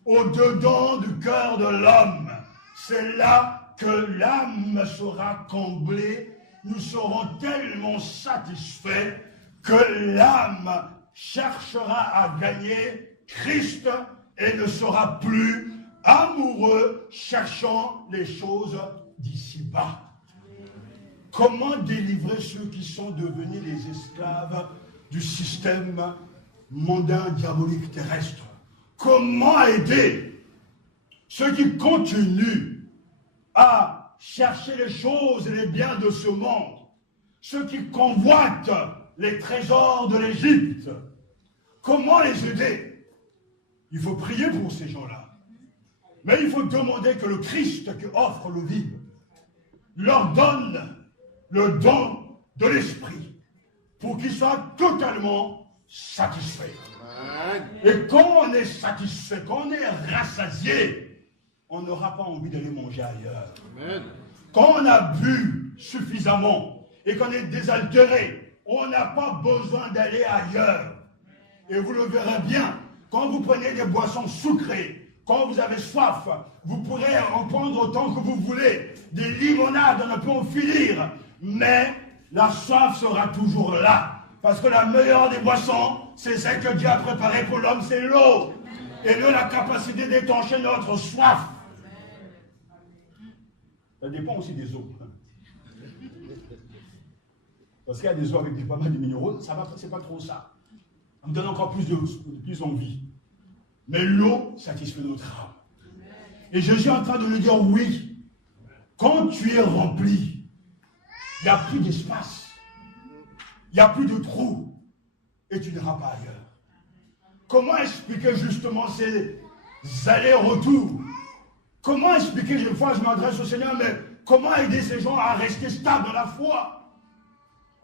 au-dedans du cœur de l'homme. C'est là que l'âme sera comblée. Nous serons tellement satisfaits que l'âme cherchera à gagner Christ et ne sera plus amoureux cherchant les choses d'ici-bas. Comment délivrer ceux qui sont devenus les esclaves du système mondain, diabolique, terrestre? Comment aider ceux qui continuent à chercher les choses et les biens de ce monde, ceux qui convoitent les trésors de l'Égypte? Comment les aider? Il faut prier pour ces gens-là. Mais il faut demander que le Christ qui offre le vide leur donne le don de l'esprit pour qu'ils soient totalement satisfaits. Et quand on est satisfait, quand on est rassasié, on n'aura pas envie d'aller manger ailleurs. Amen. Quand on a bu suffisamment et qu'on est désaltéré, on n'a pas besoin d'aller ailleurs. Et vous le verrez bien, quand vous prenez des boissons sucrées, quand vous avez soif, vous pourrez en prendre autant que vous voulez. Des limonades, on peut en finir. Mais la soif sera toujours là. Parce que la meilleure des boissons, c'est celle que Dieu a préparée pour l'homme, c'est l'eau. Et l'eau a la capacité d'étancher notre soif. Ça dépend aussi des eaux. Parce qu'il y a des eaux avec pas mal de minéraux, ça va, c'est pas trop ça. Ça me donne encore plus envie. Mais l'eau satisfait notre âme. Et je suis en train de lui dire oui. Quand tu es rempli, il n'y a plus d'espace. Il n'y a plus de trou. Et tu n'iras pas ailleurs. Comment expliquer justement ces allers-retours? Comment expliquer, une fois je m'adresse au Seigneur, mais comment aider ces gens à rester stables dans la foi?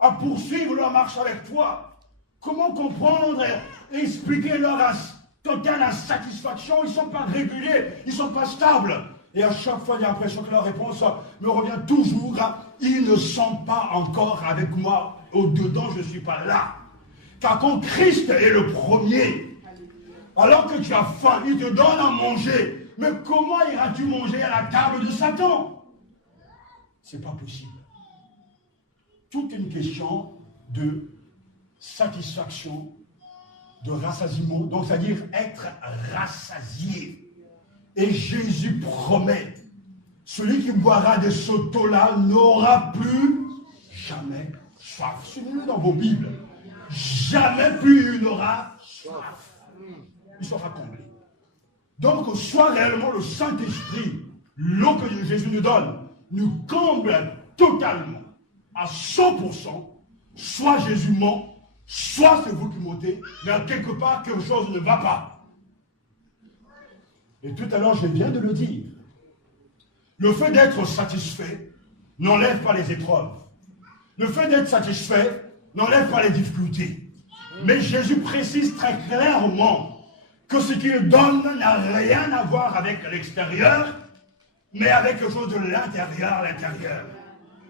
À poursuivre leur marche avec toi? Comment comprendre et expliquer leur totale insatisfaction? Ils ne sont pas réguliers, ils ne sont pas stables. Et à chaque fois, j'ai l'impression que leur réponse me revient toujours à « Ils ne sont pas encore avec moi, au-dedans, je ne suis pas là. » Car quand Christ est le premier, alors que tu as faim, il te donne à manger. Mais comment iras-tu manger à la table de Satan? Ce n'est pas possible. Toute une question de satisfaction, de rassasiement, donc c'est-à-dire être rassasié. Et Jésus promet, celui qui boira de ce eau-là n'aura plus jamais soif. Suivez-le dans vos Bibles. Jamais plus il n'aura soif. Il sera comblé. Donc, soit réellement le Saint-Esprit, l'eau que Jésus nous donne, nous comble totalement, à 100%, soit Jésus ment, soit c'est vous qui mentez, mais quelque part, quelque chose ne va pas. Et tout à l'heure, je viens de le dire. Le fait d'être satisfait n'enlève pas les épreuves. Le fait d'être satisfait n'enlève pas les difficultés. Mais Jésus précise très clairement que ce qu'il donne n'a rien à voir avec l'extérieur, mais avec quelque chose de l'intérieur à l'intérieur.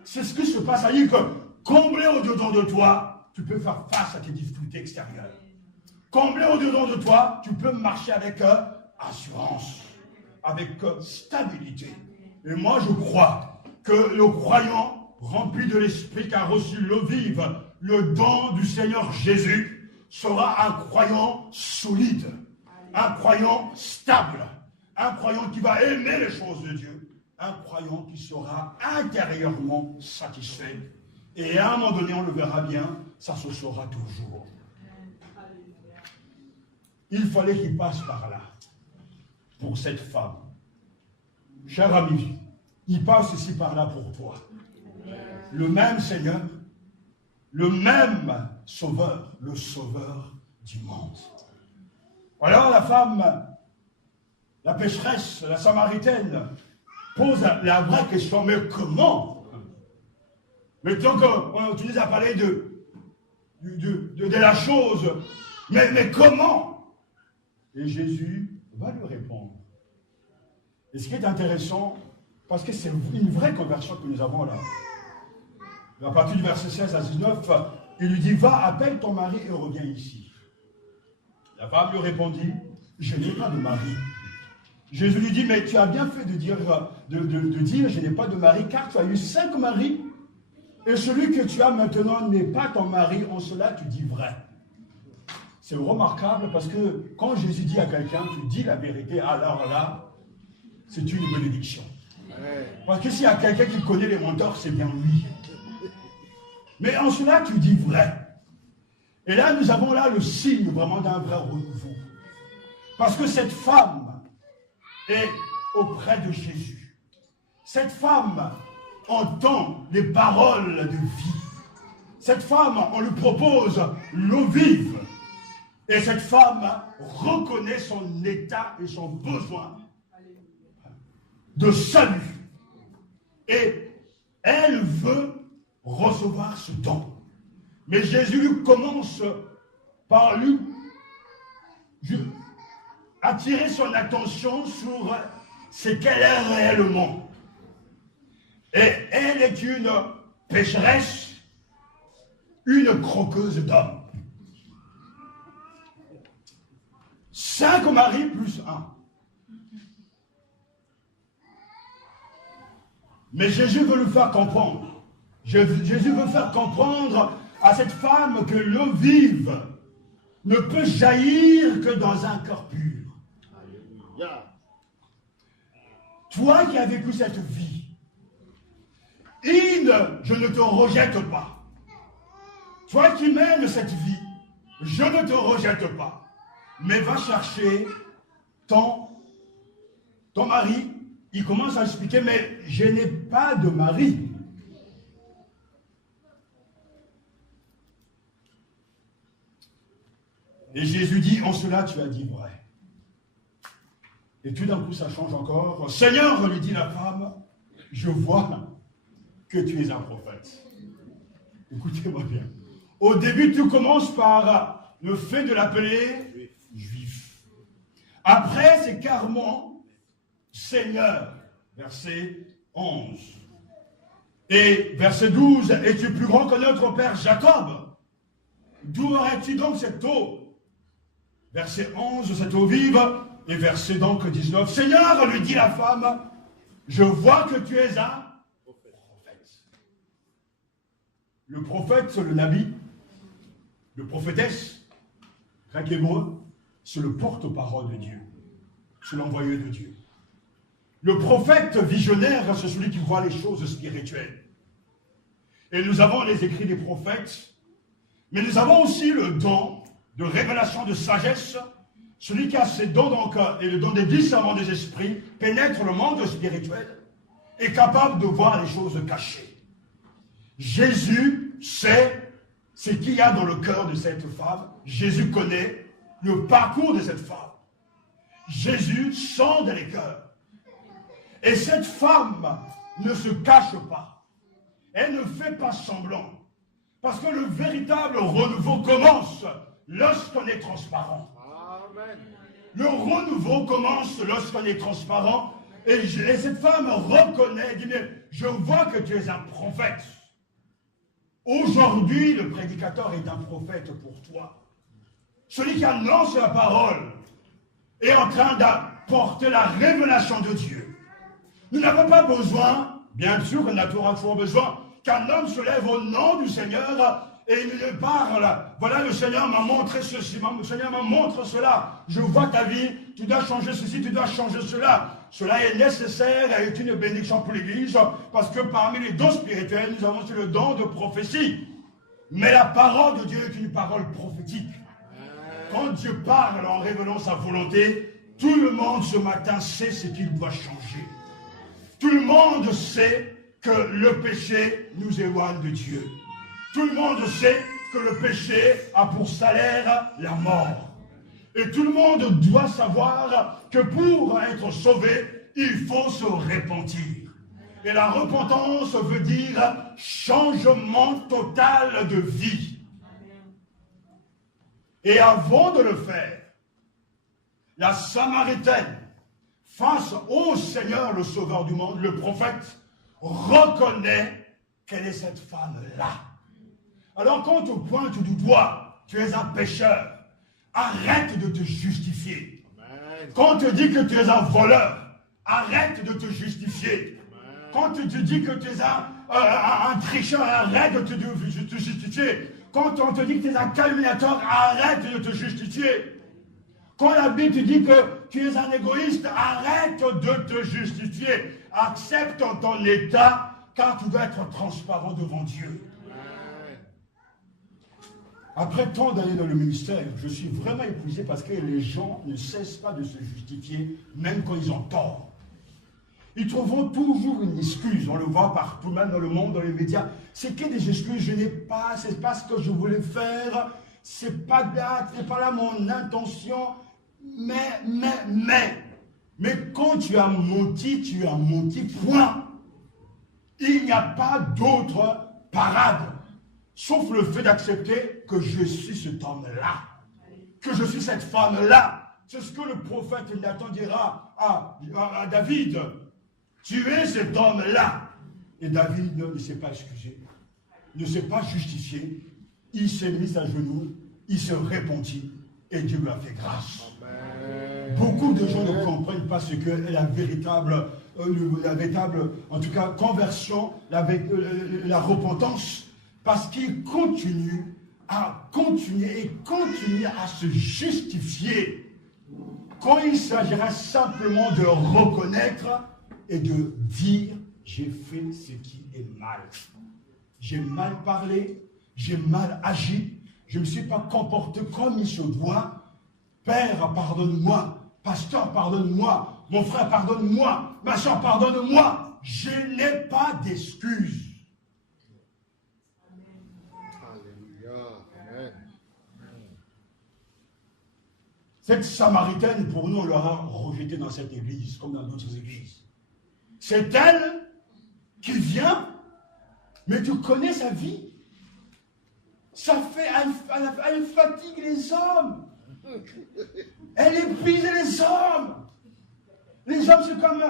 C'est ce qui se passe, c'est-à-dire que comblé au-dedans de toi, tu peux faire face à tes difficultés extérieures. Comblé au-dedans de toi, tu peux marcher avec assurance, avec stabilité. Et moi, je crois que le croyant rempli de l'Esprit qui a reçu l'eau vive, le don du Seigneur Jésus, sera un croyant solide, un croyant stable, un croyant qui va aimer les choses de Dieu, un croyant qui sera intérieurement satisfait. Et à un moment donné, on le verra bien, ça se saura toujours. Il fallait qu'il passe par là, pour cette femme. Cher ami, il passe ici par là pour toi. Le même Seigneur, le même Sauveur, le Sauveur du monde. Alors la femme, la pécheresse, la Samaritaine, pose la vraie question, mais comment? Mais tant qu'on utilise à parler de la chose, mais comment? Et Jésus va lui répondre. Et ce qui est intéressant, parce que c'est une vraie conversion que nous avons là. À partir du verset 16 à 19, il lui dit, va, appelle ton mari et reviens ici. La femme lui répondit, je n'ai pas de mari. Jésus lui dit, mais tu as bien fait de dire, je n'ai pas de mari, car tu as eu 5 maris, et celui que tu as maintenant n'est pas ton mari, en cela tu dis vrai. C'est remarquable parce que quand Jésus dit à quelqu'un, tu dis la vérité, alors là, c'est une bénédiction. Parce que s'il y a quelqu'un qui connaît les menteurs, c'est bien lui. Mais en cela, tu dis vrai. Et là, nous avons là le signe vraiment d'un vrai renouveau. Parce que cette femme est auprès de Jésus. Cette femme entend les paroles de vie. Cette femme, on lui propose l'eau vive. Et cette femme reconnaît son état et son besoin de salut. Et elle veut recevoir ce don. Mais Jésus lui commence par lui attirer son attention sur ce qu'elle est réellement. Et elle est une pécheresse, une croqueuse d'hommes. 5 maris plus 1. Mais Jésus veut lui faire comprendre. Jésus veut faire comprendre à cette femme que l'eau vive ne peut jaillir que dans un cœur pur. Alléluia. Toi qui as vécu cette vie, je ne te rejette pas. Toi qui mènes cette vie, je ne te rejette pas. Mais va chercher ton mari. Il commence à expliquer, mais je n'ai pas de mari. Et Jésus dit, en cela tu as dit vrai. Et tout d'un coup ça change encore. Seigneur, lui dit la femme, je vois que tu es un prophète. Écoutez-moi bien. Au début, tu commences par le fait de l'appeler juif. Après, c'est carrément Seigneur, verset 11. Et verset 12, es-tu plus grand que notre père Jacob? D'où aurais-tu donc cette eau? Verset 11, cette eau vive. Et verset donc 19, Seigneur, lui dit la femme, je vois que tu es un prophète. Le prophète, le nabi, le prophétesse, grec hébreu, c'est le porte-parole de Dieu. C'est l'envoyé de Dieu. Le prophète visionnaire, c'est celui qui voit les choses spirituelles. Et nous avons les écrits des prophètes, mais nous avons aussi le don de révélation de sagesse. Celui qui a ces dons donc, et le don des discernements des esprits, pénètre le monde spirituel, est capable de voir les choses cachées. Jésus sait ce qu'il y a dans le cœur de cette femme. Jésus connaît le parcours de cette femme. Jésus sonde les cœurs. Et cette femme ne se cache pas. Elle ne fait pas semblant. Parce que le véritable renouveau commence lorsqu'on est transparent. Amen. Le renouveau commence lorsqu'on est transparent. Et cette femme reconnaît, dit, mais je vois que tu es un prophète. Aujourd'hui, le prédicateur est un prophète pour toi. Celui qui annonce la parole est en train d'apporter la révélation de Dieu. Nous n'avons pas besoin, bien sûr, on a toujours besoin, qu'un homme se lève au nom du Seigneur et il lui parle. Voilà, le Seigneur m'a montré ceci, le Seigneur m'a montré cela. Je vois ta vie, tu dois changer ceci, tu dois changer cela. Cela est nécessaire et est une bénédiction pour l'Église, parce que parmi les dons spirituels, nous avons aussi le don de prophétie. Mais la parole de Dieu est une parole prophétique. Quand Dieu parle en révélant sa volonté, tout le monde ce matin sait ce qu'il doit changer. Tout le monde sait que le péché nous éloigne de Dieu. Tout le monde sait que le péché a pour salaire la mort. Et tout le monde doit savoir que pour être sauvé, il faut se repentir. Et la repentance veut dire changement total de vie. Et avant de le faire, la Samaritaine, face au Seigneur, le Sauveur du monde, le prophète, reconnaît quelle est cette femme-là. Alors quand on pointe du doigt, tu es un pécheur, arrête de te justifier. Quand on te dit que tu es un voleur, arrête de te justifier. Quand on te dit que tu es un tricheur, arrête de te justifier. Quand on te dit que tu es un calomniateur, arrête de te justifier. Quand la Bible te dit que tu es un égoïste, arrête de te justifier. Accepte ton état, car tu dois être transparent devant Dieu. Après tant d'années dans le ministère, je suis vraiment épuisé parce que les gens ne cessent pas de se justifier, même quand ils ont tort. Ils trouveront toujours une excuse, on le voit partout, même dans le monde, dans les médias. C'est que des excuses, je n'ai pas, c'est pas ce que je voulais faire, c'est pas là mon intention, mais quand tu as menti, point. Il n'y a pas d'autre parade. Sauf le fait d'accepter que je suis cet homme-là, que je suis cette femme-là. C'est ce que le prophète Nathan dira à David. Tu es cet homme-là. Et David ne s'est pas excusé, ne s'est pas justifié. Il s'est mis à genoux, il se répandit et Dieu lui a fait grâce. Amen. Beaucoup de gens ne comprennent pas ce que la véritable, en tout cas, conversion, la repentance. Parce qu'il continue à se justifier quand il s'agira simplement de reconnaître et de dire j'ai fait ce qui est mal. J'ai mal parlé, j'ai mal agi, je ne me suis pas comporté comme il se doit. Père, pardonne-moi. Pasteur, pardonne-moi. Mon frère, pardonne-moi. Ma soeur, pardonne-moi. Je n'ai pas d'excuses. Cette Samaritaine, pour nous, on l'aura rejetée dans cette église, comme dans d'autres églises. C'est elle qui vient, mais tu connais sa vie. Elle fatigue les hommes. Elle épuise les hommes. Les hommes, c'est comme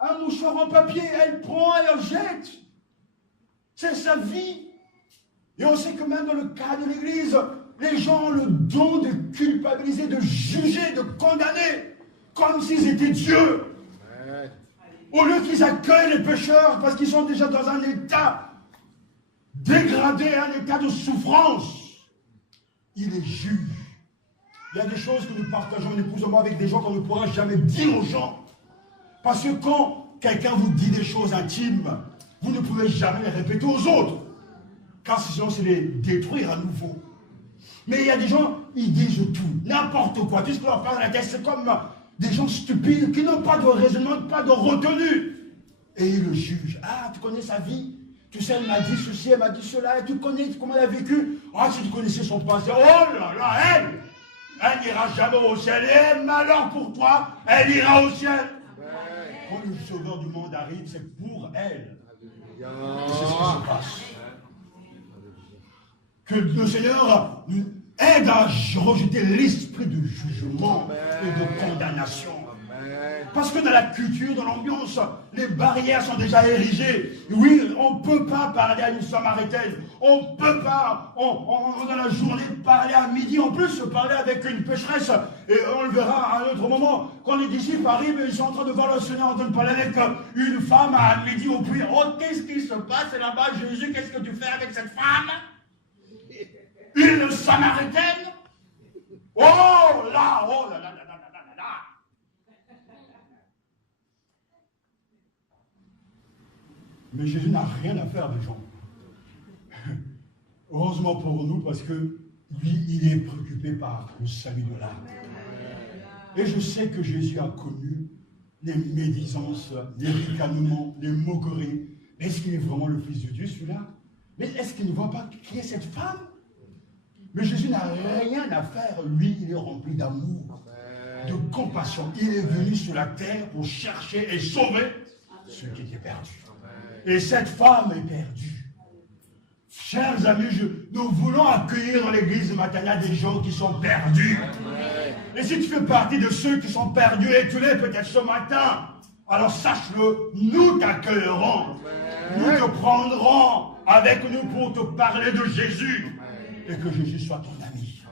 un mouchoir en papier. Elle prend, elle en jette. C'est sa vie. Et on sait que même dans le cas de l'église, les gens ont le don de culpabiliser, de juger, de condamner, comme s'ils étaient Dieu. Au lieu qu'ils accueillent les pécheurs, parce qu'ils sont déjà dans un état dégradé, un état de souffrance, ils les jugent. Il y a des choses que nous partageons, mon épouse et moi, avec des gens qu'on ne pourra jamais dire aux gens. Parce que quand quelqu'un vous dit des choses intimes, vous ne pouvez jamais les répéter aux autres. Car sinon, c'est les détruire à nouveau. Mais il y a des gens, ils disent tout, n'importe quoi, tout ce qu'on leur parle à la tête, c'est comme des gens stupides qui n'ont pas de raisonnement, pas de retenue. Et ils le jugent. Ah, tu connais sa vie? Tu sais, elle m'a dit ceci, elle m'a dit cela, et tu connais comment elle a vécu? Ah, si tu connaissais son passé, oh là là, elle n'ira jamais au ciel. Et malheur pour toi, elle ira au ciel. Quand le sauveur du monde arrive, c'est pour elle. Et c'est ce qui se passe. Que le Seigneur nous aide à rejeter l'esprit de jugement et de condamnation. Parce que dans la culture, dans l'ambiance, les barrières sont déjà érigées. Oui, on ne peut pas parler à une Samaritaine. On ne peut pas, dans la journée, parler à midi. En plus, parler avec une pécheresse. Et on le verra à un autre moment. Quand les disciples arrivent, ils sont en train de voir le Seigneur en train de parler avec une femme à midi au puits. Oh, qu'est-ce qui se passe là-bas, Jésus? Qu'est-ce que tu fais avec cette femme? Une Samaritaine? Oh là, oh là là là là là là. Mais Jésus n'a rien à faire des gens. Heureusement pour nous, parce que lui, il est préoccupé par le salut de l'âme. Et je sais que Jésus a connu les médisances, les ricanements, les moqueries. Est-ce qu'il est vraiment le Fils de Dieu, celui-là? Mais est-ce qu'il ne voit pas qui est cette femme? Mais Jésus n'a rien à faire. Lui, il est rempli d'amour, de compassion. Il est venu sur la terre pour chercher et sauver ceux qui étaient perdus. Et cette femme est perdue. Chers amis, nous voulons accueillir dans l'église de Matania des gens qui sont perdus. Et si tu fais partie de ceux qui sont perdus et tu l'es peut-être ce matin, alors sache-le, nous t'accueillerons. Nous te prendrons avec nous pour te parler de Jésus. Et que Jésus soit ton ami.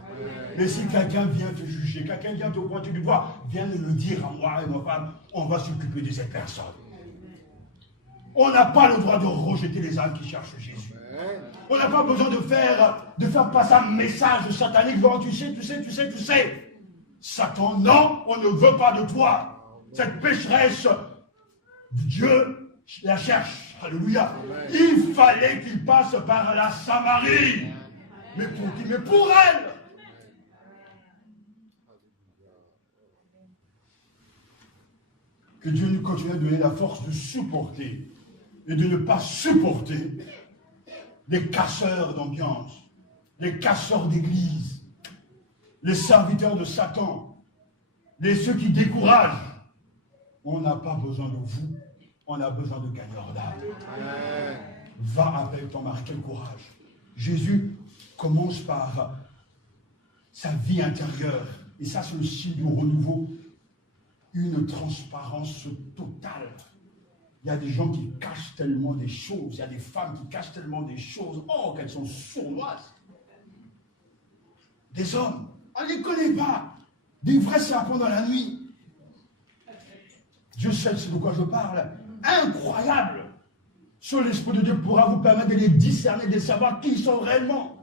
Mais si quelqu'un vient te juger, quelqu'un vient te pointer du doigt, viens le dire à moi et ma femme, on va s'occuper de cette personne. On n'a pas le droit de rejeter les âmes qui cherchent Jésus. On n'a pas besoin de faire passer un message satanique. Bon, tu sais. Satan, non, on ne veut pas de toi. Cette pécheresse, Dieu la cherche. Alléluia. Il fallait qu'il passe par la Samarie. Mais pour qui? Mais pour elle. Que Dieu nous continue à donner la force de supporter et de ne pas supporter les casseurs d'ambiance, les casseurs d'église, les serviteurs de Satan, ceux qui découragent. On n'a pas besoin de vous, on a besoin de gagneurs d'âme. Va avec ton mari, quel courage. Jésus commence par sa vie intérieure, et ça c'est le signe du renouveau, une transparence totale. Il y a des gens qui cachent tellement des choses, il y a des femmes qui cachent tellement des choses, oh qu'elles sont sournoises. Des hommes, on ne les connaît pas, des vrais serpents dans la nuit. Dieu sait de quoi je parle, incroyable. Seul l'Esprit de Dieu pourra vous permettre de les discerner, de savoir qui ils sont réellement.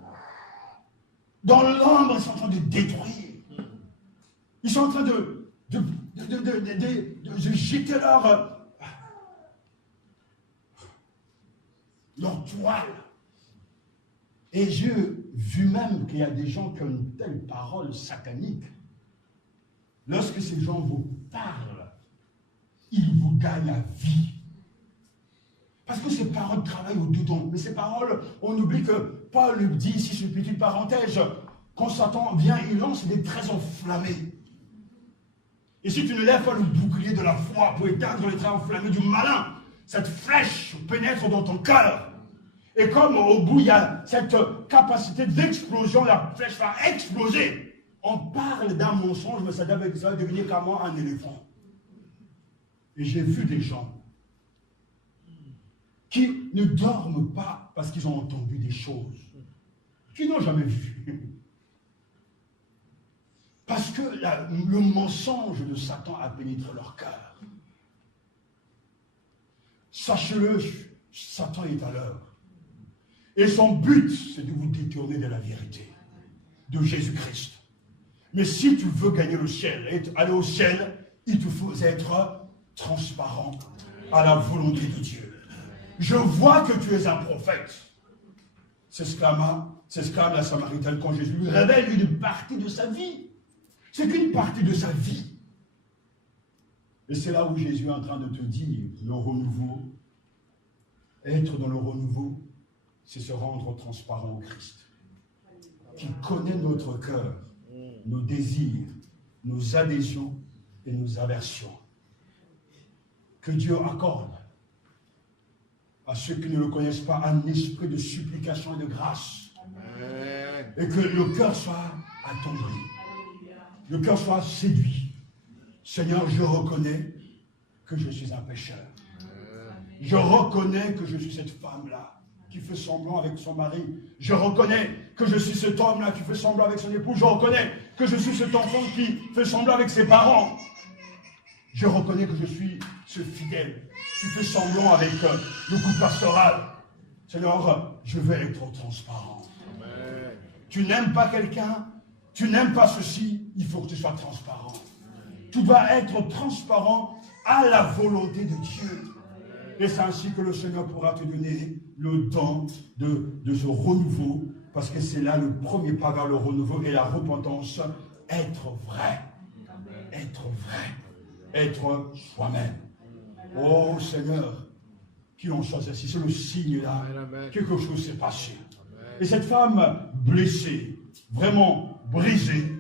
Dans l'ombre, ils sont en train de détruire. Ils sont en train de jeter leur toile. Et j'ai vu même qu'il y a des gens qui ont une telle parole satanique. Lorsque ces gens vous parlent, ils vous gagnent à vie. Parce que ces paroles travaillent au-dedans. Mais ces paroles, on oublie que Paul le dit ici, sur une petite parenthèse, quand Satan vient, il lance des traits enflammés. Et si tu ne lèves pas le bouclier de la foi pour éteindre les traits enflammés du malin, cette flèche pénètre dans ton cœur. Et comme au bout, il y a cette capacité d'explosion, la flèche va exploser. On parle d'un mensonge, mais ça va devenir comme un éléphant. Et j'ai vu des gens qui ne dorment pas parce qu'ils ont entendu des choses qu'ils n'ont jamais vues. Parce que le mensonge de Satan a pénétré leur cœur. Sachez-le, Satan est à l'heure. Et son but, c'est de vous détourner de la vérité, de Jésus-Christ. Mais si tu veux gagner le ciel, et aller au ciel, il te faut être transparent à la volonté de Dieu. Je vois que tu es un prophète. S'exclama la Samaritaine quand Jésus lui révèle une partie de sa vie. C'est qu'une partie de sa vie. Et c'est là où Jésus est en train de te dire, le renouveau, être dans le renouveau, c'est se rendre transparent au Christ, qui connaît notre cœur, nos désirs, nos adhésions et nos aversions. Que Dieu accorde à ceux qui ne le connaissent pas un esprit de supplication et de grâce. Amen. Et que le cœur soit attendri. Le cœur soit séduit. Seigneur, je reconnais que je suis un pécheur. Je reconnais que je suis cette femme-là qui fait semblant avec son mari. Je reconnais que je suis cet homme-là qui fait semblant avec son époux. Je reconnais que je suis cet enfant qui fait semblant avec ses parents. Je reconnais que je suis ce fidèle qui fait semblant avec le couple pastoral. Seigneur, je veux être transparent. Amen. Tu n'aimes pas quelqu'un, tu n'aimes pas ceci, il faut que tu sois transparent. Tu dois être transparent à la volonté de Dieu. Et c'est ainsi que le Seigneur pourra te donner le temps de ce renouveau, parce que c'est là le premier pas vers le renouveau et la repentance. Être vrai. Être vrai. Être soi-même. Oh Seigneur, qu'il en soit ainsi. C'est le signe là. Quelque chose s'est passé. Et cette femme blessée, vraiment brisée,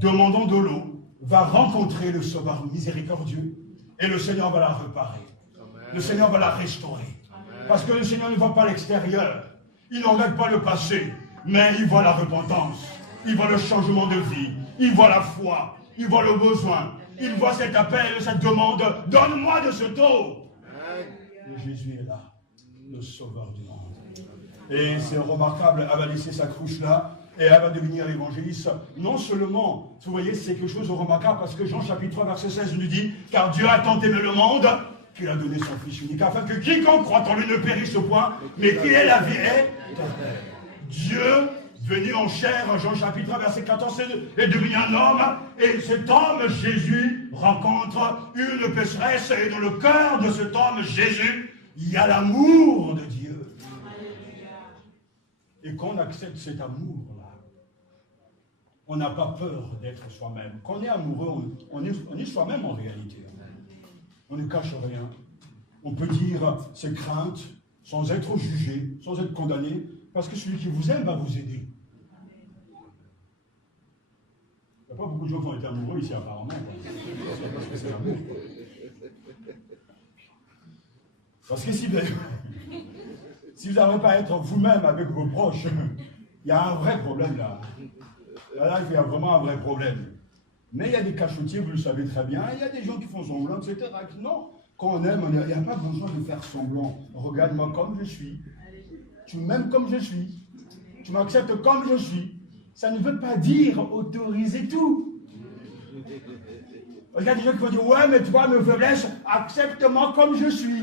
demandant de l'eau, va rencontrer le Sauveur miséricordieux et le Seigneur va la réparer. Le Seigneur va la restaurer. Parce que le Seigneur ne voit pas l'extérieur. Il ne regarde pas le passé, mais il voit la repentance. Il voit le changement de vie. Il voit la foi. Il voit le besoin. Il voit cet appel, cette demande. Donne-moi de cette eau. Et Jésus est là, le Sauveur du monde. Et c'est remarquable, elle va laisser sa cruche là. Et elle va devenir l'évangéliste. Non seulement, vous voyez, c'est quelque chose de remarquable parce que Jean chapitre 3 verset 16 nous dit « Car Dieu a tant aimé le monde qu'il a donné son Fils unique, afin que quiconque croit en lui ne périsse au point, mais qu'il ait la vie éternelle. » Dieu, venu en chair, Jean chapitre 3 verset 14, est devenu un homme, et cet homme, Jésus, rencontre une pécheresse, et dans le cœur de cet homme, Jésus, il y a l'amour de Dieu. Et quand on accepte cet amour-là, on n'a pas peur d'être soi-même. Quand on est amoureux, on est soi-même en réalité. On ne cache rien. On peut dire ses craintes sans être jugé, sans être condamné, parce que celui qui vous aime va vous aider. Il n'y a pas beaucoup de gens qui ont été amoureux ici apparemment. Parce que c'est l'amour. Parce que si vous n'arrivez pas à être vous-même avec vos proches, il y a un vrai problème là. Là, il y a vraiment un vrai problème. Mais il y a des cachotiers, vous le savez très bien, il y a des gens qui font semblant, etc. Non, quand on aime, il n'y a pas besoin de faire semblant. Regarde-moi comme je suis. Tu m'aimes comme je suis. Tu m'acceptes comme je suis. Ça ne veut pas dire autoriser tout. Il y a des gens qui vont dire, ouais, mais tu vois mes faiblesses, accepte-moi comme je suis.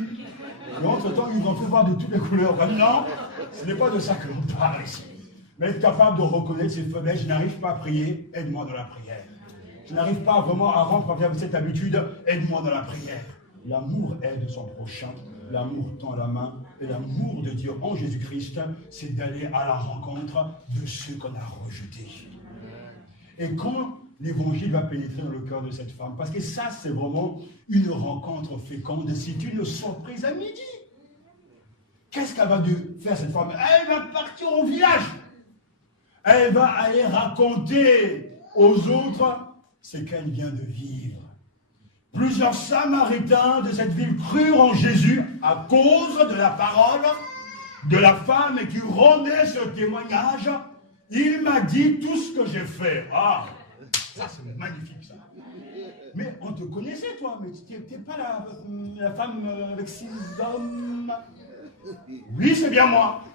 Et entre-temps, ils vont te voir de toutes les couleurs. Non, ce n'est pas de ça que l'on parle ici. Mais être capable de reconnaître ses faiblesses, je n'arrive pas à prier, aide-moi dans la prière. Je n'arrive pas vraiment à rentrer avec cette habitude, aide-moi dans la prière. L'amour aide son prochain, l'amour tend la main, et l'amour de Dieu en Jésus-Christ, c'est d'aller à la rencontre de ceux qu'on a rejetés. Et quand l'évangile va pénétrer dans le cœur de cette femme, parce que ça, c'est vraiment une rencontre féconde, c'est une surprise à midi. Qu'est-ce qu'elle va faire cette femme? Elle va partir au village. Elle va aller raconter aux autres ce qu'elle vient de vivre. Plusieurs Samaritains de cette ville crurent en Jésus à cause de la parole de la femme qui rendait ce témoignage. Il m'a dit tout ce que j'ai fait. Ah, ça c'est magnifique ça. Mais on te connaissait toi, mais tu n'étais pas la femme avec 6 hommes. Oui, c'est bien moi.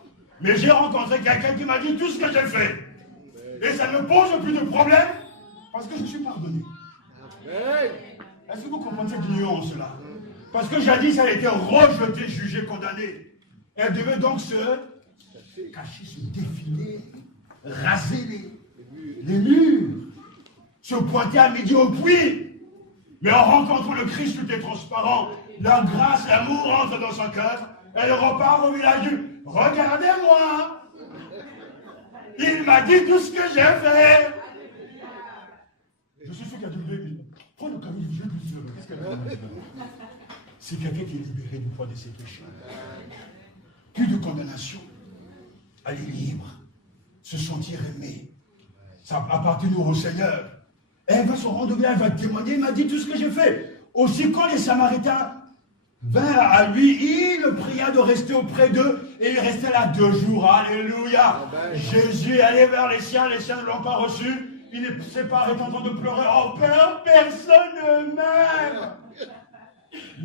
Mais j'ai rencontré quelqu'un qui m'a dit tout ce que j'ai fait. Et ça ne pose plus de problème parce que je suis pardonné. Est-ce que vous comprenez cette nuance-là? Parce que jadis, elle était rejetée, jugée, condamnée. Elle devait donc se cacher, se défiler, raser les murs, se pointer à midi au puits. Mais en rencontrant le Christ, tout est transparent. La grâce, l'amour entre dans son cœur. Elle repart au village. Regardez-moi. Il m'a dit tout ce que j'ai fait. Je suis sûr qu'il y a du blé. Prends le camion, je vais qu'est-ce qu'elle a? C'est quelqu'un qui est libéré du poids de ses péchés. Plus de condamnation. Elle est libre. Se sentir aimée. Ça appartient au Seigneur. Elle va se rendre au village, elle va témoigner. Il m'a dit tout ce que j'ai fait. Aussi, quand les Samaritains vinrent à lui, il pria de rester auprès d'eux et il restait là 2 jours. Alléluia. Jésus allait vers les siens ne l'ont pas reçu. Il est séparé en train de pleurer. Oh Père, personne ne m'aime.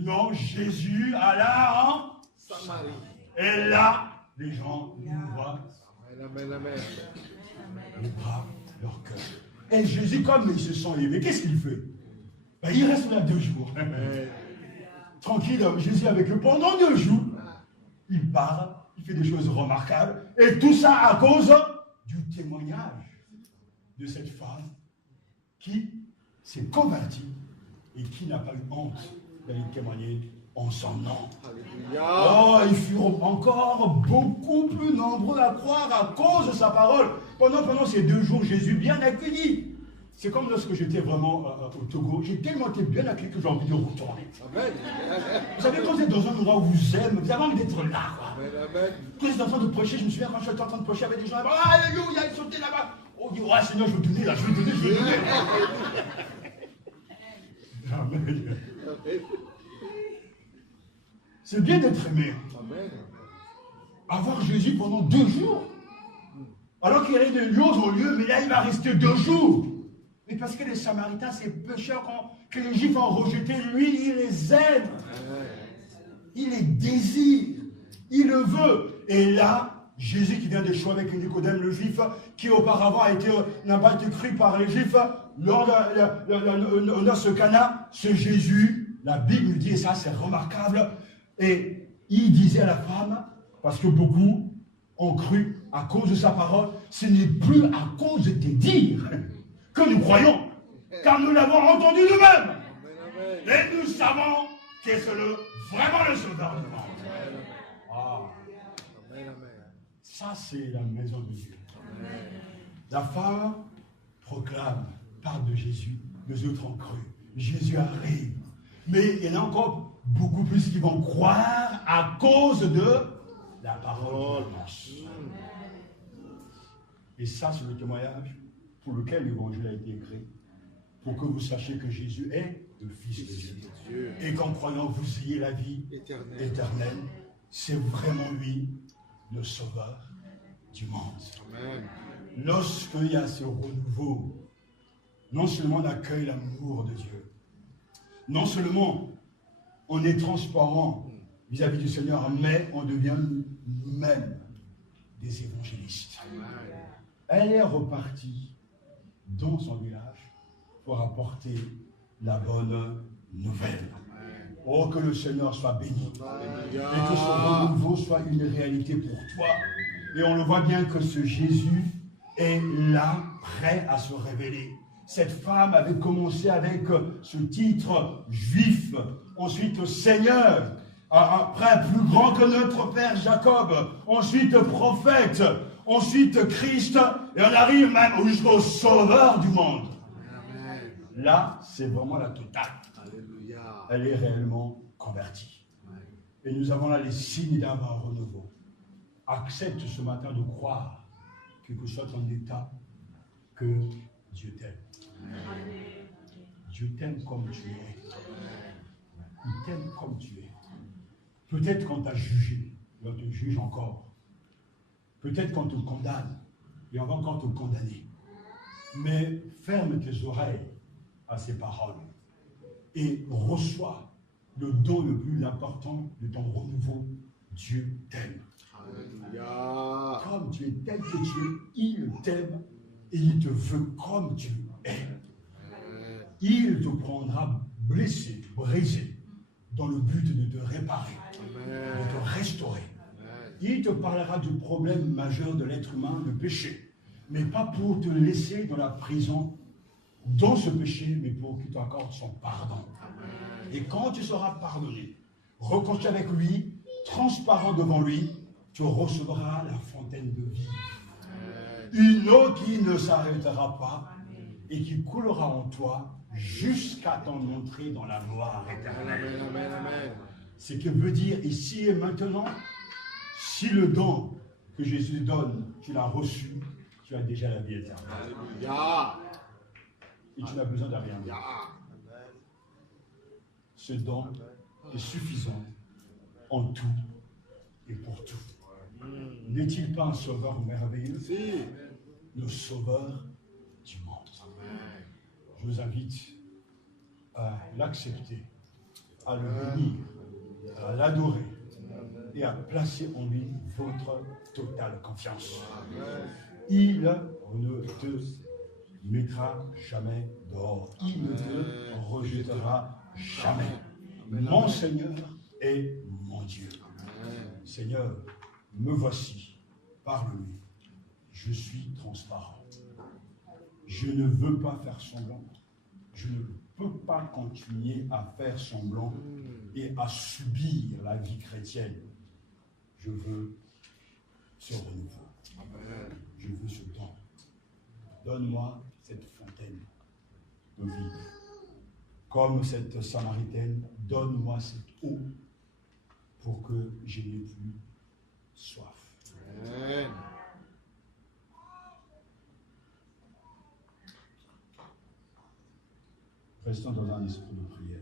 Non, Jésus alla en Samarie. Et là, les gens ouvrent les bras, leur cœur. Et Jésus, comme ils se sont élevés, qu'est-ce qu'il fait? Ben, il reste là 2 jours. Tranquille, Jésus avec eux pendant 2 jours. Il parle, il fait des choses remarquables. Et tout ça à cause du témoignage de cette femme qui s'est convertie et qui n'a pas eu honte d'aller témoigner en son nom. Oh, ils furent encore beaucoup plus nombreux à croire à cause de sa parole. Pendant ces 2 jours, Jésus bien accueilli. C'est comme lorsque j'étais vraiment au Togo, j'ai tellement été bien accueilli que j'ai envie de retourner. Vous savez, quand vous êtes dans un endroit où vous aimez, vous avez envie d'être là. Quand j'étais en train de prêcher, je me souviens quand j'étais en train de prêcher avec des gens là-bas, alléluia, ils sautaient là-bas. Oh, dit, ouais, Seigneur, je veux donner là, je veux donner. Amen. C'est bien d'être aimé. Avoir Jésus pendant 2 jours. Alors qu'il allait de lieu en lieu, mais là il va rester 2 jours. Mais parce que les Samaritains, ces pécheurs que les Juifs ont rejetés, lui, il les aime. Il les désire. Il le veut. Et là, Jésus qui vient d'échouer avec Nicodème le juif, qui auparavant n'a pas été cru par les juifs, lors de noces Cana, ce Jésus, la Bible nous dit, et ça c'est remarquable, et il disait à la femme, parce que beaucoup ont cru à cause de sa parole, ce n'est plus à cause de tes dires que nous croyons, car nous l'avons entendu nous-mêmes. Et nous savons que c'est vraiment le sauveur du monde. Ah. Ça, c'est la maison de Dieu. La femme proclame, parle de Jésus, les autres ont cru. Jésus arrive. Mais il y en a encore beaucoup plus qui vont croire à cause de la parole de Dieu. Et ça, c'est le témoignage pour lequel l'évangile a été écrit. Pour que vous sachiez que Jésus est le Fils de Dieu. Et qu'en croyant, vous ayez la vie éternelle. C'est vraiment lui, le Sauveur du monde. Amen. Lorsqu'il y a ce renouveau, non seulement on accueille l'amour de Dieu, non seulement on est transparent vis-à-vis du Seigneur, mais on devient nous-mêmes des évangélistes. Amen. Elle est repartie dans son village pour apporter la bonne nouvelle. Oh, que le Seigneur soit béni. Et que ce renouveau soit une réalité pour toi. Et on le voit bien que ce Jésus est là, prêt à se révéler. Cette femme avait commencé avec ce titre juif, ensuite Seigneur, après plus grand que notre père Jacob, ensuite prophète, ensuite Christ, et on arrive même jusqu'au Sauveur du monde. Là, c'est vraiment la totale. Alléluia. Elle est réellement convertie. Et nous avons là les signes d'un renouveau. Accepte ce matin de croire, quel que soit ton état, que Dieu t'aime. Dieu t'aime comme tu es. Il t'aime comme tu es. Peut-être qu'on t'a jugé, et on te juge encore. Peut-être qu'on te condamne, et on va encore te condamner. Mais ferme tes oreilles à ces paroles et reçois le don le plus important de ton renouveau. Dieu t'aime. Alléluia. Comme tu es tel que tu es, il t'aime et il te veut comme tu es. Il te prendra blessé, brisé, dans le but de te réparer, de te restaurer. Il te parlera du problème majeur de l'être humain, le péché, mais pas pour te laisser dans la prison dans ce péché, mais pour qu'il t'accorde son pardon. Et quand tu seras pardonné, reconstruit avec lui, transparent devant lui, tu recevras la fontaine de vie. Une eau qui ne s'arrêtera pas et qui coulera en toi jusqu'à ton entrée dans la gloire éternelle. Ce qui veut dire ici et maintenant, si le don que Jésus donne, tu l'as reçu, tu as déjà la vie éternelle. Alléluia. Et tu n'as besoin de rien. Ce don est suffisant en tout et pour tout. N'est-il pas un sauveur merveilleux? Le sauveur du monde. Je vous invite à l'accepter, à le bénir, à l'adorer et à placer en lui votre totale confiance. Il ne te mettra jamais dehors. Il ne te rejettera jamais. Mon Seigneur est mon Dieu. Seigneur, me voici, parle-lui. Je suis transparent. Je ne veux pas faire semblant. Je ne peux pas continuer à faire semblant et à subir la vie chrétienne. Je veux ce renouveau. Je veux ce don. Donne-moi cette fontaine de vie. Comme cette Samaritaine, donne-moi cette eau pour que je n'ai plus soif. Amen. Restons dans un esprit de prière.